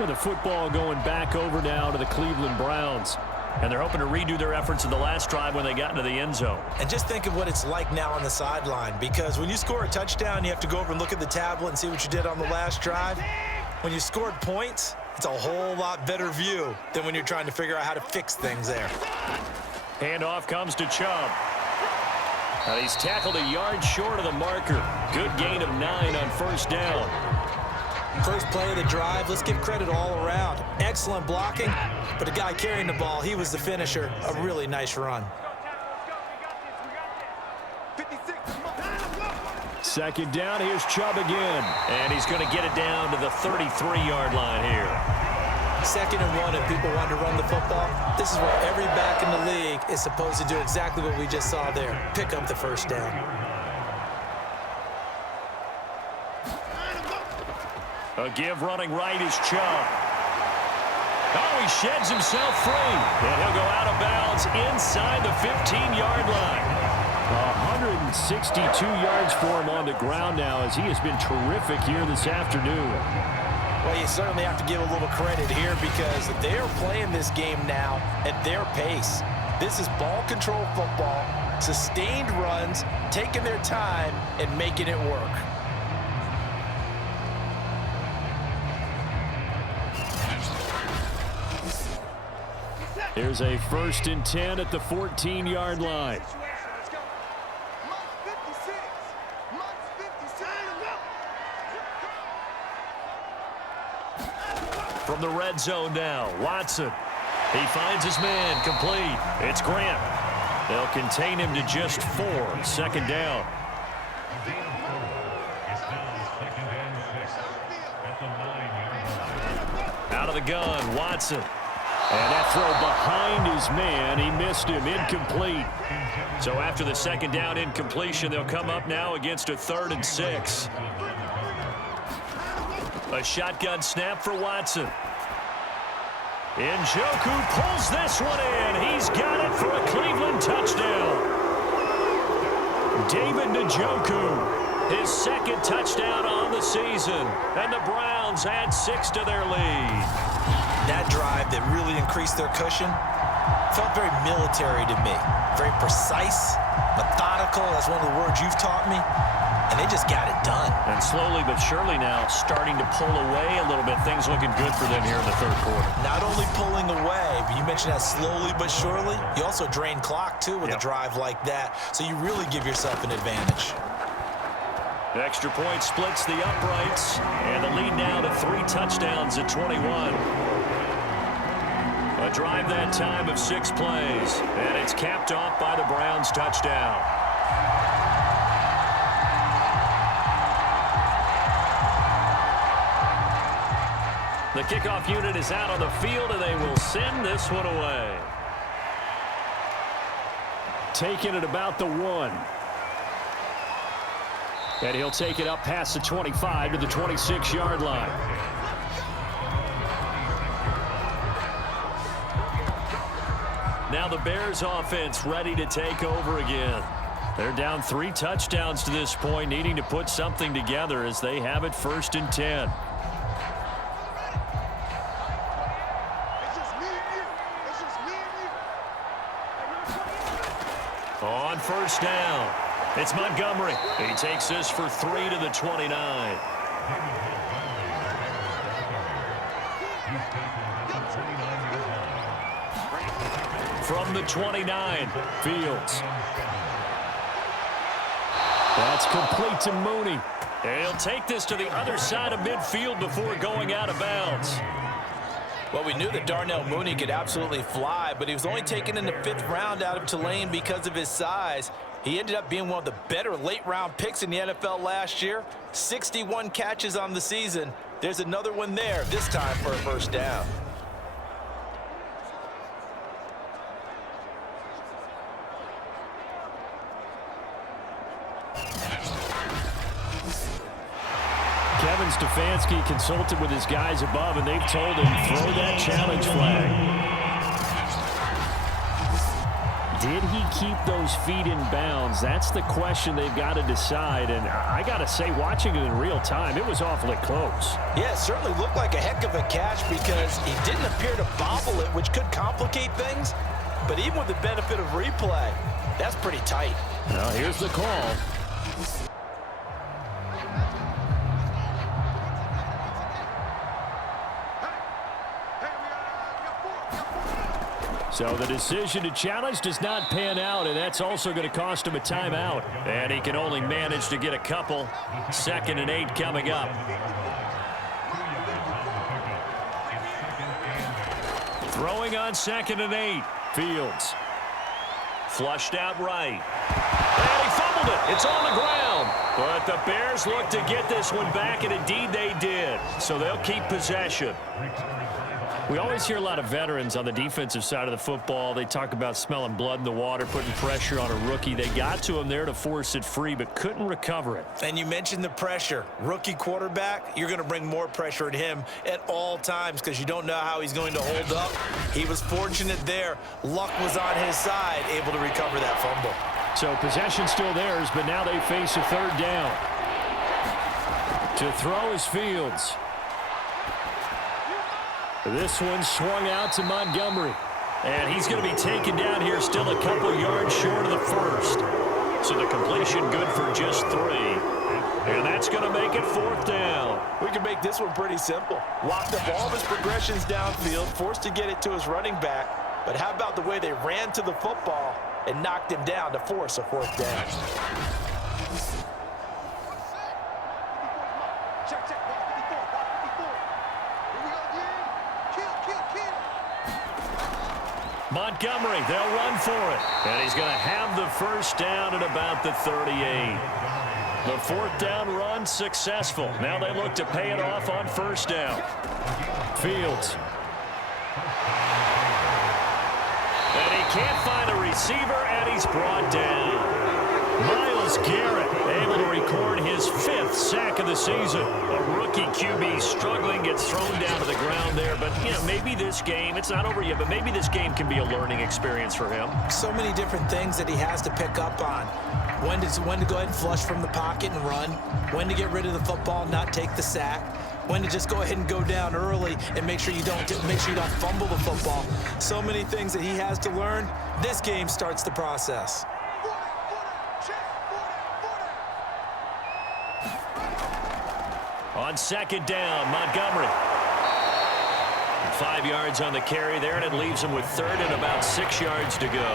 With the football going back over now to the Cleveland Browns. And they're hoping to redo their efforts in the last drive when they got into the end zone. And just think of what it's like now on the sideline, because when you score a touchdown, you have to go over and look at the tablet and see what you did on the last drive. When you scored points, it's a whole lot better view than when you're trying to figure out how to fix things there. Handoff comes to Chubb. And he's tackled a yard short of the marker. Good gain of 9 on 1st down. First play of the drive, let's give credit all around. Excellent blocking, but the guy carrying the ball, he was the finisher. A really nice run. 2nd down, here's Chubb again. And he's going to get it down to the 33-yard line here. 2nd and 1, and people want to run the football. This is where every back in the league is supposed to do exactly what we just saw there. Pick up the 1st down. A give running right is Chubb. Oh, he sheds himself free. And he'll go out of bounds inside the 15-yard line. 162 yards for him on the ground now as he has been terrific here this afternoon. Well, you certainly have to give a little credit here because they're playing this game now at their pace. This is ball control football, sustained runs, taking their time, and making it work. Here's a 1st and 10 at the 14-yard line. From the red zone now, Watson. He finds his man, complete. It's Grant. They'll contain him to just 4. 2nd down. Out of the gun, Watson. And that throw behind his man, he missed him, incomplete. So after the 2nd down incompletion, they'll come up now against a 3rd and 6. A shotgun snap for Watson. Njoku pulls this one in. He's got it for a Cleveland touchdown. David Njoku, his 2nd touchdown on the season. And the Browns add 6 to their lead. That drive that really increased their cushion felt very military to me. Very precise, methodical. That's one of the words you've taught me. And they just got it done. And slowly but surely now starting to pull away a little bit. Things looking good for them here in the 3rd quarter. Not only pulling away, but you mentioned that slowly but surely. You also drain clock, too, with a drive like that. So you really give yourself an advantage. The extra point splits the uprights. And the lead now to 3 touchdowns at 21. A drive that time of 6 plays. And it's capped off by the Browns touchdown. The kickoff unit is out on the field, and they will send this one away. Taking it about the 1. And he'll take it up past the 25 to the 26-yard line. Now the Bears offense ready to take over again. They're down 3 touchdowns to this point, needing to put something together as they have it 1st and 10. On 1st down, it's Montgomery. He takes this for 3 to the 29. From the 29, Fields. That's complete to Mooney. And he'll take this to the other side of midfield before going out of bounds. Well, we knew that Darnell Mooney could absolutely fly, but he was only taken in the 5th round out of Tulane because of his size. He ended up being one of the better late-round picks in the NFL last year. 61 catches on the season. There's another one there, this time for a 1st down. Kevin Stefanski consulted with his guys above, and they've told him throw that challenge flag. Did he keep those feet in bounds? That's the question they've got to decide. And I got to say, watching it in real time, it was awfully close. Yeah, it certainly looked like a heck of a catch because he didn't appear to bobble it, which could complicate things. But even with the benefit of replay, that's pretty tight. Well, here's the call. So the decision to challenge does not pan out, and that's also going to cost him a timeout. And he can only manage to get a couple. 2nd and 8 coming up. Throwing on 2nd and 8. Fields. Flushed out right. And he fumbled it. It's on the ground. But the Bears look to get this one back, and indeed they did. So they'll keep possession. We always hear a lot of veterans on the defensive side of the football. They talk about smelling blood in the water, putting pressure on a rookie. They got to him there to force it free, but couldn't recover it. And you mentioned the pressure. Rookie quarterback, you're going to bring more pressure at him at all times because you don't know how he's going to hold up. He was fortunate there. Luck was on his side, able to recover that fumble. So possession still theirs, but now they face a 3rd down. To throw is Fields. This one swung out to Montgomery. And he's going to be taken down here still a couple yards short of the 1st. So the completion good for just 3. And that's going to make it 4th down. We can make this one pretty simple. Locked up all of his progressions downfield, forced to get it to his running back. But how about the way they ran to the football and knocked him down to force a 4th down? Montgomery, they'll run for it. And he's going to have the 1st down at about the 38. The 4th down run successful. Now they look to pay it off on 1st down. Fields. And he can't find a receiver, and he's brought down. Myles Garrett able to record his 5th sack of the season. A rookie QB struggling, gets thrown down to the ground there. But, you know, maybe this game, it's not over yet, but maybe this game can be a learning experience for him. So many different things that he has to pick up on. When to go ahead and flush from the pocket and run. When to get rid of the football and not take the sack. When to just go ahead and go down early and make sure you don't fumble the football. So many things that he has to learn. This game starts the process. On 2nd down, Montgomery. 5 yards on the carry there, and it leaves him with 3rd and about 6 yards to go.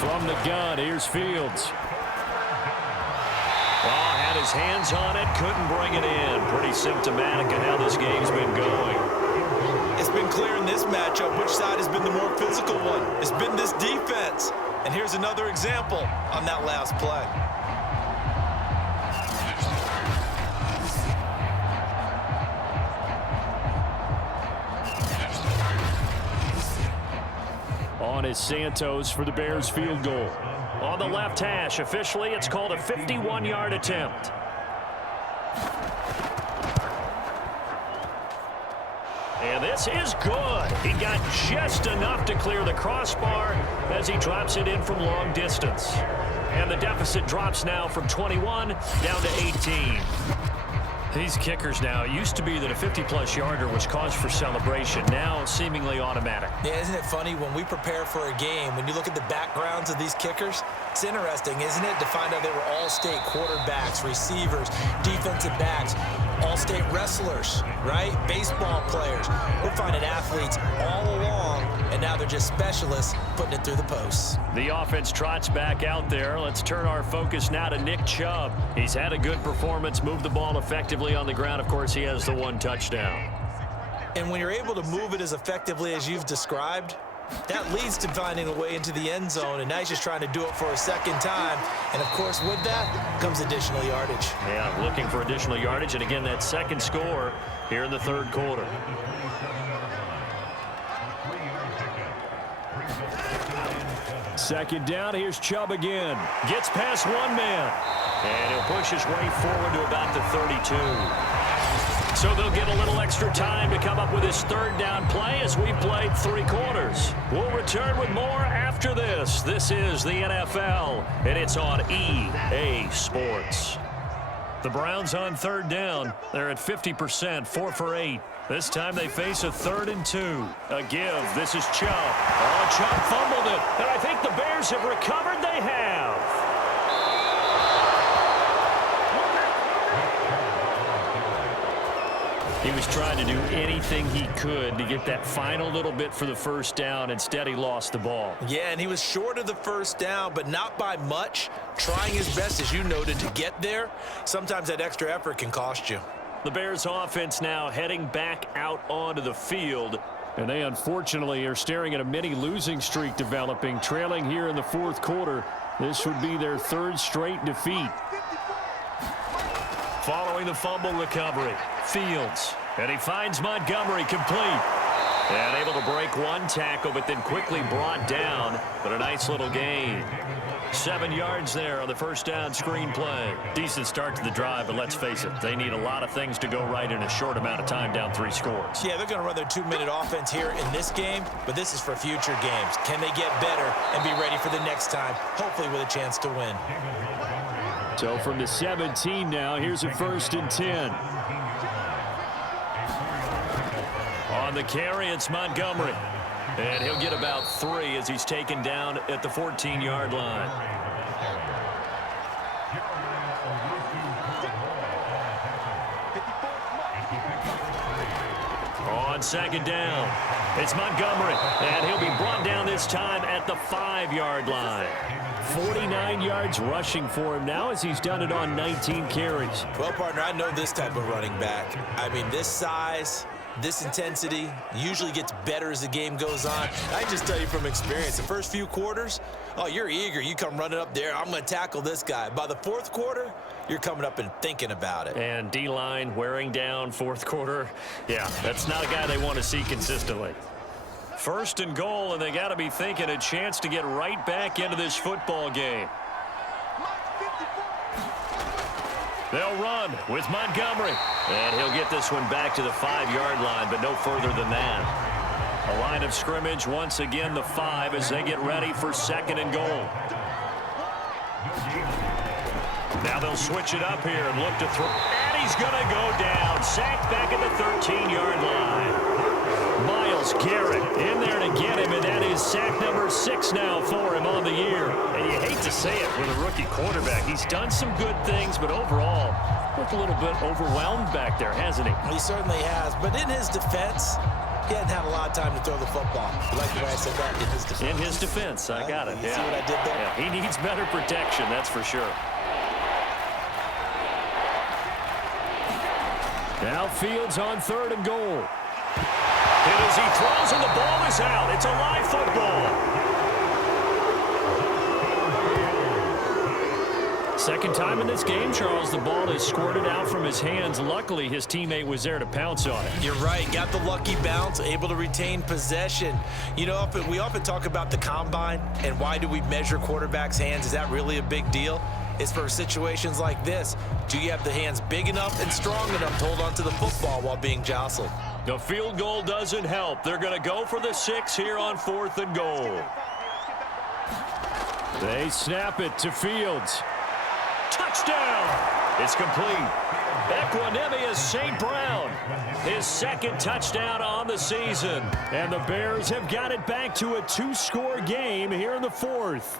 From the gun, here's Fields. Oh, had his hands on it, couldn't bring it in. Pretty symptomatic of how this game's been going. It's been clear in this matchup which side has been the more physical one. It's been this defense. And here's another example on that last play. On is Santos for the Bears field goal. on the left hash. Officially, it's called a 51-yard attempt. And this is good. He got just enough to clear the crossbar as he drops it in from long distance. And the deficit drops now from 21 down to 18. These kickers now, it used to be that a 50-plus yarder was cause for celebration. Now seemingly automatic. Yeah, isn't it funny when we prepare for a game, when you look at the backgrounds of these kickers, it's interesting, isn't it, to find out they were all-state quarterbacks, receivers, defensive backs, all-state wrestlers, right? Baseball players. We're finding athletes all along, and now they're just specialists putting it through the posts. The offense trots back out there. Let's turn our focus now to Nick Chubb. He's had a good performance, moved the ball effectively on the ground. Of course, he has the one touchdown. And when you're able to move it as effectively as you've described, that leads to finding a way into the end zone, and now he's just trying to do it for a second time. And, of course, with that comes additional yardage. Yeah, looking for additional yardage, and again, that second score here in the third quarter. Second down, here's Chubb again. Gets past one man, and he'll push his way forward to about the 32. So they'll get a little extra time to come up with his third down play as we've played 3 quarters. We'll return with more after this. This is the NFL, and it's on EA Sports. The Browns on third down. They're at 50%, 4 for 8. This time they face a 3rd and 2. A give. This is Chubb. Oh, Chubb fumbled it, and I think the Bears have recovered. They have. He was trying to do anything he could to get that final little bit for the first down. Instead, he lost the ball. Yeah, and he was short of the first down, but not by much. Trying his best, as you noted, to get there. Sometimes that extra effort can cost you. The Bears offense now heading back out onto the field. And they unfortunately are staring at a mini losing streak developing, trailing here in the fourth quarter. This would be their 3rd straight defeat. Following the fumble recovery, Fields. And he finds Montgomery complete. And able to break one tackle, but then quickly brought down. But a nice little gain. 7 yards there on the first down screen play. Decent start to the drive, but let's face it, they need a lot of things to go right in a short amount of time down 3 scores. Yeah, they're going to run their 2-minute offense here in this game, but this is for future games. Can they get better and be ready for the next time, hopefully with a chance to win? So from the 17 now, here's a 1st and 10. On the carry, it's Montgomery. And he'll get about 3 as he's taken down at the 14-yard line. On second down, it's Montgomery. And he'll be brought down this time at the 5-yard line. 49 yards rushing for him now as he's done it on 19 carries. Well, partner, I know this type of running back. I mean, this size, this intensity usually gets better as the game goes on. I can just tell you from experience, the first few quarters, oh, you're eager. You come running up there, I'm going to tackle this guy. By the 4th quarter, you're coming up and thinking about it. And D-line wearing down 4th quarter. Yeah, that's not a guy they want to see consistently. 1st and goal, and they got to be thinking a chance to get right back into this football game. They'll run with Montgomery. And he'll get this one back to the 5-yard line, but no further than that. A line of scrimmage, once again, the 5 as they get ready for 2nd and goal. Now they'll switch it up here and look to throw. And he's going to go down. Sacked back at the 13-yard line. Myles Garrett in there to get him, and that is sack number 6 now for him on the year. And you hate to say it with a rookie quarterback. He's done some good things, but overall, looked a little bit overwhelmed back there, hasn't he? He certainly has, but in his defense, he hadn't had a lot of time to throw the football. You like the way I said that? In his defense. In his defense, I got it. You see what I did there? Yeah, he needs better protection, that's for sure. Now Fields on 3rd and goal. And as he throws and the ball is out, it's a live football. Second time in this game, Charles, the ball is squirted out from his hands. Luckily, his teammate was there to pounce on it. You're right. Got the lucky bounce, able to retain possession. You know, we often talk about the combine and why do we measure quarterbacks' hands? Is that really a big deal? It's for situations like this. Do you have the hands big enough and strong enough to hold onto the football while being jostled? The field goal doesn't help. They're going to go for the 6 here on 4th and goal. They snap it to Fields. Touchdown! It's complete. Equanimous St. Brown, his second touchdown on the season. And the Bears have got it back to a 2-score game here in the 4th.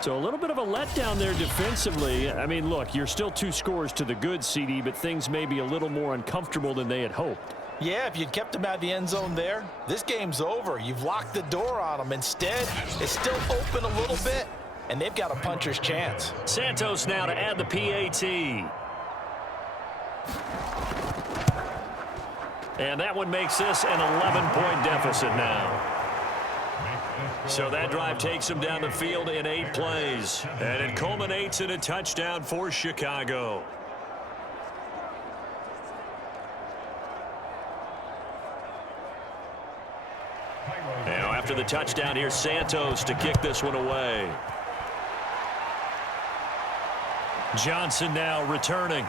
So a little bit of a letdown there defensively. I mean, look, you're still 2 scores to the good, CD, but things may be a little more uncomfortable than they had hoped. Yeah, if you'd kept them out of the end zone there, this game's over. You've locked the door on them. Instead, it's still open a little bit, and they've got a puncher's chance. Santos now to add the PAT. And that one makes this an 11-point deficit now. So that drive takes them down the field in 8 plays. And it culminates in a touchdown for Chicago. Now after the touchdown, here's Santos to kick this one away. Johnson now returning.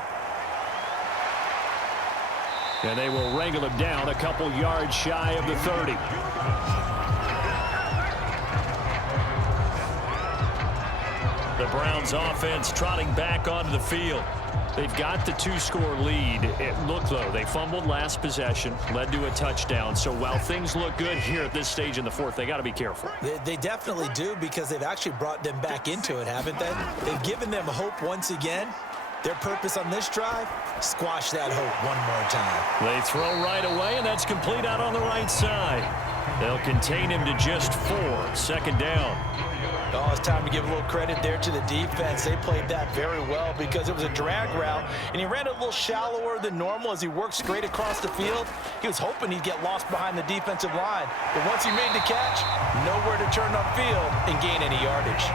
And they will wrangle him down a couple yards shy of the 30. The Browns offense trotting back onto the field. They've got the 2-score lead. Look, though, they fumbled last possession, led to a touchdown. So while things look good here at this stage in the 4th, they got to be careful. They definitely do, because they've actually brought them back into it, haven't they? They've given them hope once again. Their purpose on this drive, squash that hope one more time. They throw right away, and that's complete out on the right side. They'll contain him to just 4. 2nd down. Oh, it's time to give a little credit there to the defense. They played that very well because it was a drag route, and he ran a little shallower than normal as he worked straight across the field. He was hoping he'd get lost behind the defensive line, but once he made the catch, nowhere to turn upfield and gain any yardage.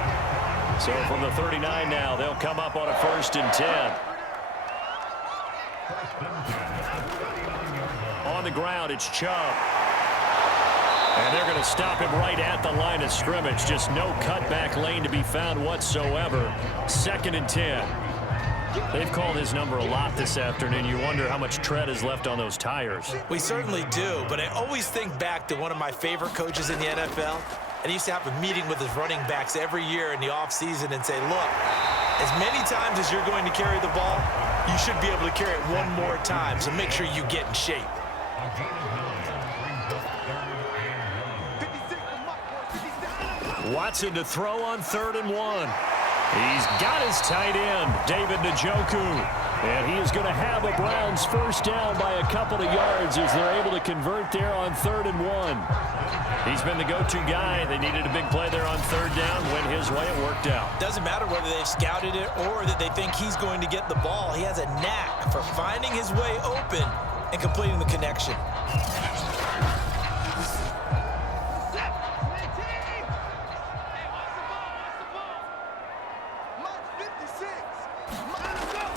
So from the 39 now, they'll come up on a 1st and 10. On the ground, it's Chubb. And they're going to stop him right at the line of scrimmage. Just no cutback lane to be found whatsoever. 2nd and 10. They've called his number a lot this afternoon. You wonder how much tread is left on those tires. We certainly do, but I always think back to one of my favorite coaches in the NFL. And he used to have a meeting with his running backs every year in the offseason and say, look, as many times as you're going to carry the ball, you should be able to carry it one more time, so make sure you get in shape. Watson to throw on 3rd and 1. He's got his tight end, David Njoku. And he is going to have a Browns 1st down by a couple of yards as they're able to convert there on 3rd and 1. He's been the go-to guy. They needed a big play there on 3rd down. Went his way. It worked out. Doesn't matter whether they've scouted it or that they think he's going to get the ball. He has a knack for finding his way open and completing the connection.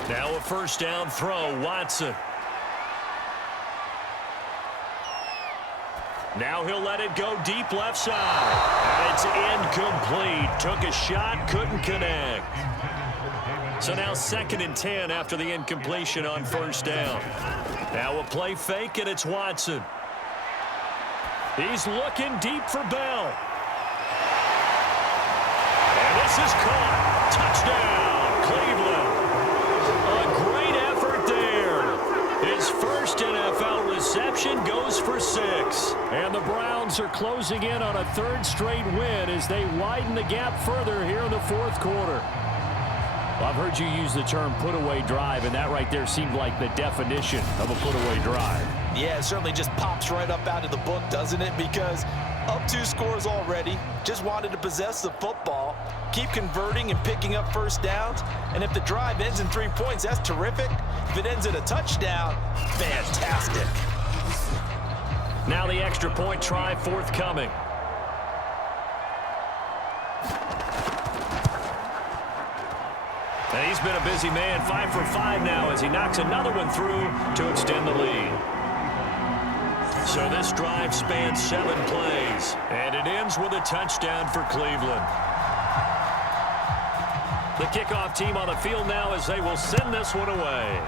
Now a 1st down throw, Watson. Now he'll let it go deep left side. And it's incomplete. Took a shot, couldn't connect. So now 2nd and 10 after the incompletion on 1st down. Now a play fake, and it's Watson. He's looking deep for Bell. And this is caught. Touchdown, Cleveland. A great effort there. His first NFL reception goes for 6. And the Browns are closing in on a 3rd straight win as they widen the gap further here in the 4th quarter. Well, I've heard you use the term put-away drive, and that right there seemed like the definition of a put-away drive. Yeah, it certainly just pops right up out of the book, doesn't it? Because up 2 scores already, just wanted to possess the football, keep converting and picking up 1st downs, and if the drive ends in 3 points, that's terrific. If it ends in a touchdown, fantastic. Now the extra point try forthcoming. And he's been a busy man, 5 for 5 now as he knocks another one through to extend the lead. So this drive spans 7 plays, and it ends with a touchdown for Cleveland. The kickoff team on the field now as they will send this one away.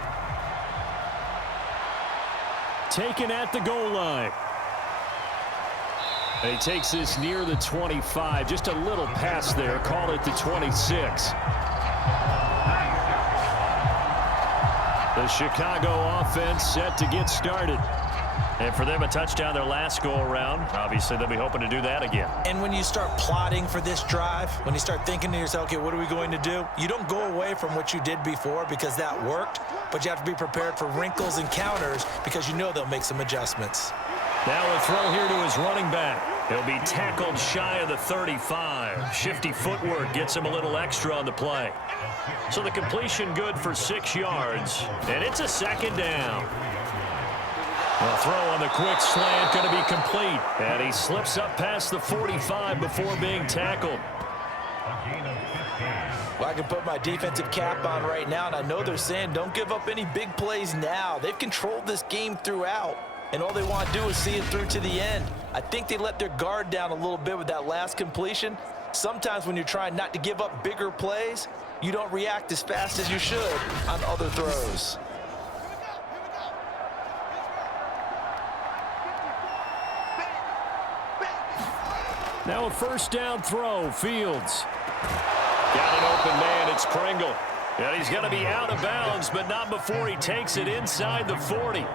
Taken at the goal line. And he takes this near the 25. Just a little pass there. Call it the 26. The Chicago offense set to get started. And for them, a touchdown their last go-around. Obviously, they'll be hoping to do that again. And when you start plotting for this drive, when you start thinking to yourself, okay, what are we going to do? You don't go away from what you did before because that worked, but you have to be prepared for wrinkles and counters because you know they'll make some adjustments. Now a throw here to his running back. He'll be tackled shy of the 35. Shifty footwork gets him a little extra on the play. So the completion good for 6 yards, and it's a second down. The throw on the quick slant going to be complete, and he slips up past the 45 before being tackled. Well, I can put my defensive cap on right now, and I know they're saying don't give up any big plays now. They've controlled this game throughout, and all they want to do is see it through to the end. I think they let their guard down a little bit with that last completion. Sometimes when you're trying not to give up bigger plays, you don't react as fast as you should on other throws. Now a first down throw, Fields. Got an open man, it's Pringle. And he's going to be out of bounds, but not before he takes it inside the 40.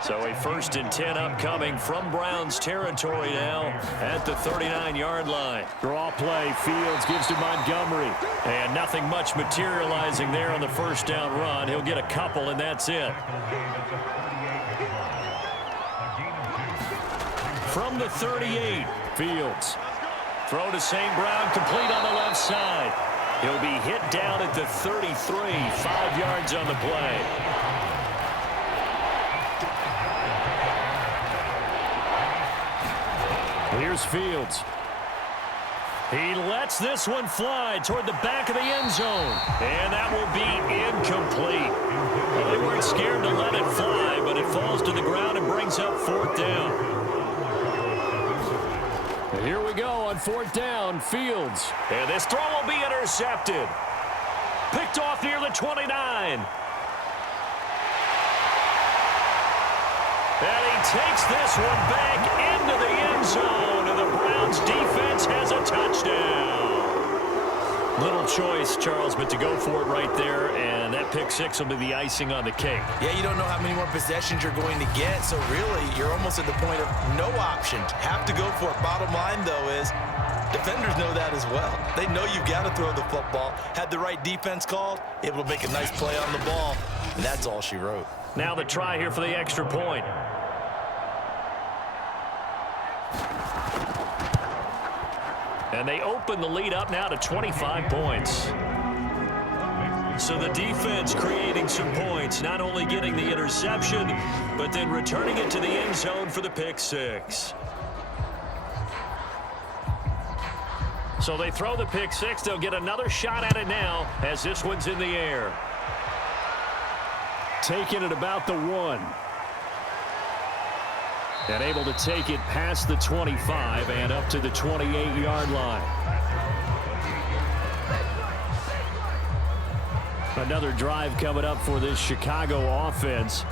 So a 1st and 10 upcoming from Browns territory now at the 39-yard line. Draw play, Fields gives to Montgomery. And nothing much materializing there on the first down run. He'll get a couple, and that's it. From the 38, Fields. Throw to St. Brown, complete on the left side. He'll be hit down at the 33, 5 yards on the play. Here's Fields. He lets this one fly toward the back of the end zone. And that will be incomplete. Well, they weren't scared to let it fly, but it falls to the ground and brings up 4th down. Here we go on 4th down, Fields. And this throw will be intercepted. Picked off near the 29. And he takes this one back into the end zone, and the Browns defense has a touchdown. Little choice, Charles, but to go for it right there, and that pick 6 will be the icing on the cake. Yeah, you don't know how many more possessions you're going to get, so really you're almost at the point of no options. Have to go for it. Bottom line, though, is defenders know that as well. They know you've got to throw the football. Had the right defense called, able to make a nice play on the ball, and that's all she wrote. Now the try here for the extra point. And they open the lead up now to 25 points. So the defense creating some points, not only getting the interception, but then returning it to the end zone for the pick 6. So they throw the pick 6. They'll get another shot at it now as this one's in the air. Taking it about the 1. And able to take it past the 25 and up to the 28-yard line. Another drive coming up for this Chicago offense.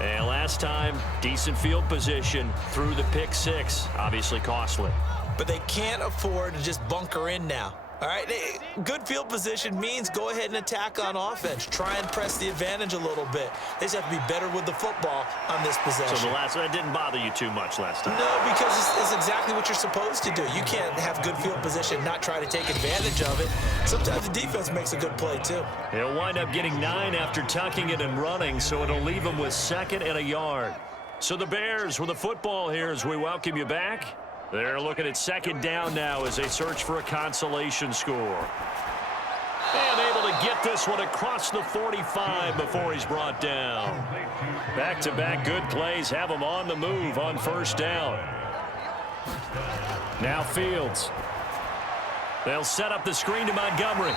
And last time, decent field position through the pick 6. Obviously costly. But they can't afford to just bunker in now. All right, good field position means go ahead and attack on offense. Try and press the advantage a little bit. They just have to be better with the football on this possession. So that didn't bother you too much last time? No, because it's exactly what you're supposed to do. You can't have good field position and not try to take advantage of it. Sometimes the defense makes a good play, too. He'll wind up getting 9 after tucking it and running, so it'll leave him with 2nd and a yard. So the Bears with the football here as we welcome you back. They're looking at 2nd down now as they search for a consolation score. And able to get this one across the 45 before he's brought down. Back-to-back good plays have him on the move on 1st down. Now Fields. They'll set up the screen to Montgomery.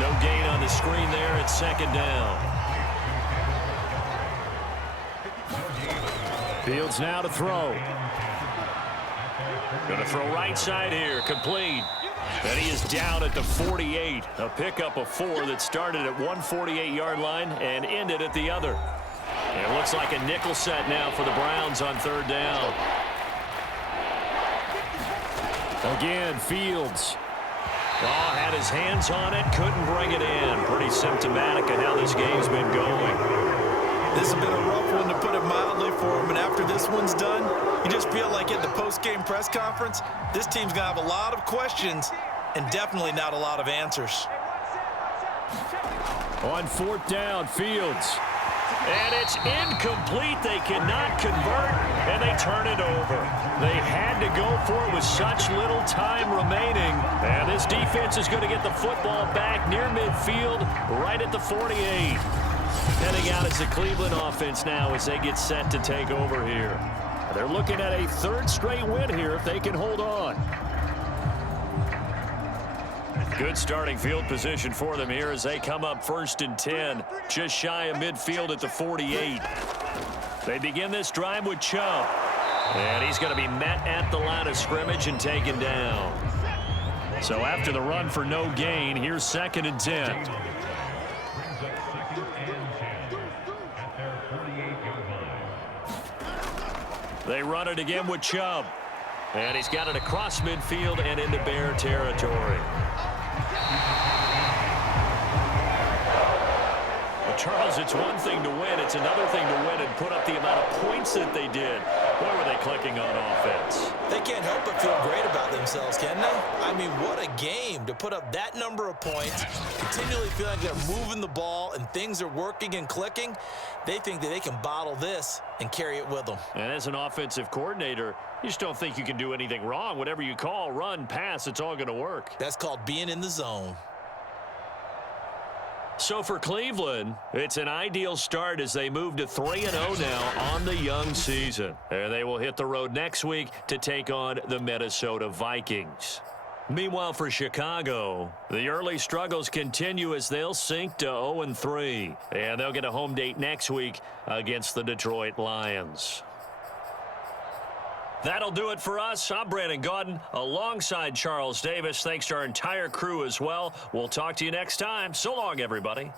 No gain the screen there at second down. Fields now to throw. Going to throw right side here. Complete. And he is down at the 48. A pickup of 4 that started at 148-yard line and ended at the other. And it looks like a nickel set now for the Browns on third down. Again, Fields. Oh, had his hands on it, couldn't bring it in. Pretty symptomatic of how this game's been going. This has been a rough one, to put it mildly, for him. And after this one's done, you just feel like at the post-game press conference, this team's going to have a lot of questions and definitely not a lot of answers. On fourth down, Fields. And it's incomplete. They cannot convert, and they turn it over. They had to go for it with such little time remaining. And this defense is going to get the football back near midfield, right at the 48. Heading out is the Cleveland offense now as they get set to take over here. They're looking at a third straight win here if they can hold on. Good starting field position for them here as they come up 1st and 10, just shy of midfield at the 48. They begin this drive with Chubb, and he's going to be met at the line of scrimmage and taken down. So after the run for no gain, here's 2nd and 10. They run it again with Chubb, and he's got it across midfield and into Bear territory. Well, Charles, it's one thing to win. It's another thing to win and put up the amount of points that they did. Boy, were they clicking on offense. They can't help but feel great about themselves, can they? I mean, what a game to put up that number of points, continually feel like they're moving the ball and things are working and clicking. They think that they can bottle this and carry it with them. And as an offensive coordinator, you just don't think you can do anything wrong. Whatever you call, run, pass, it's all going to work. That's called being in the zone. So for Cleveland, it's an ideal start as they move to 3-0 now on the young season. And they will hit the road next week to take on the Minnesota Vikings. Meanwhile, for Chicago, the early struggles continue as they'll sink to 0-3. And they'll get a home date next week against the Detroit Lions. That'll do it for us. I'm Brandon Gaudin alongside Charles Davis. Thanks to our entire crew as well. We'll talk to you next time. So long, everybody.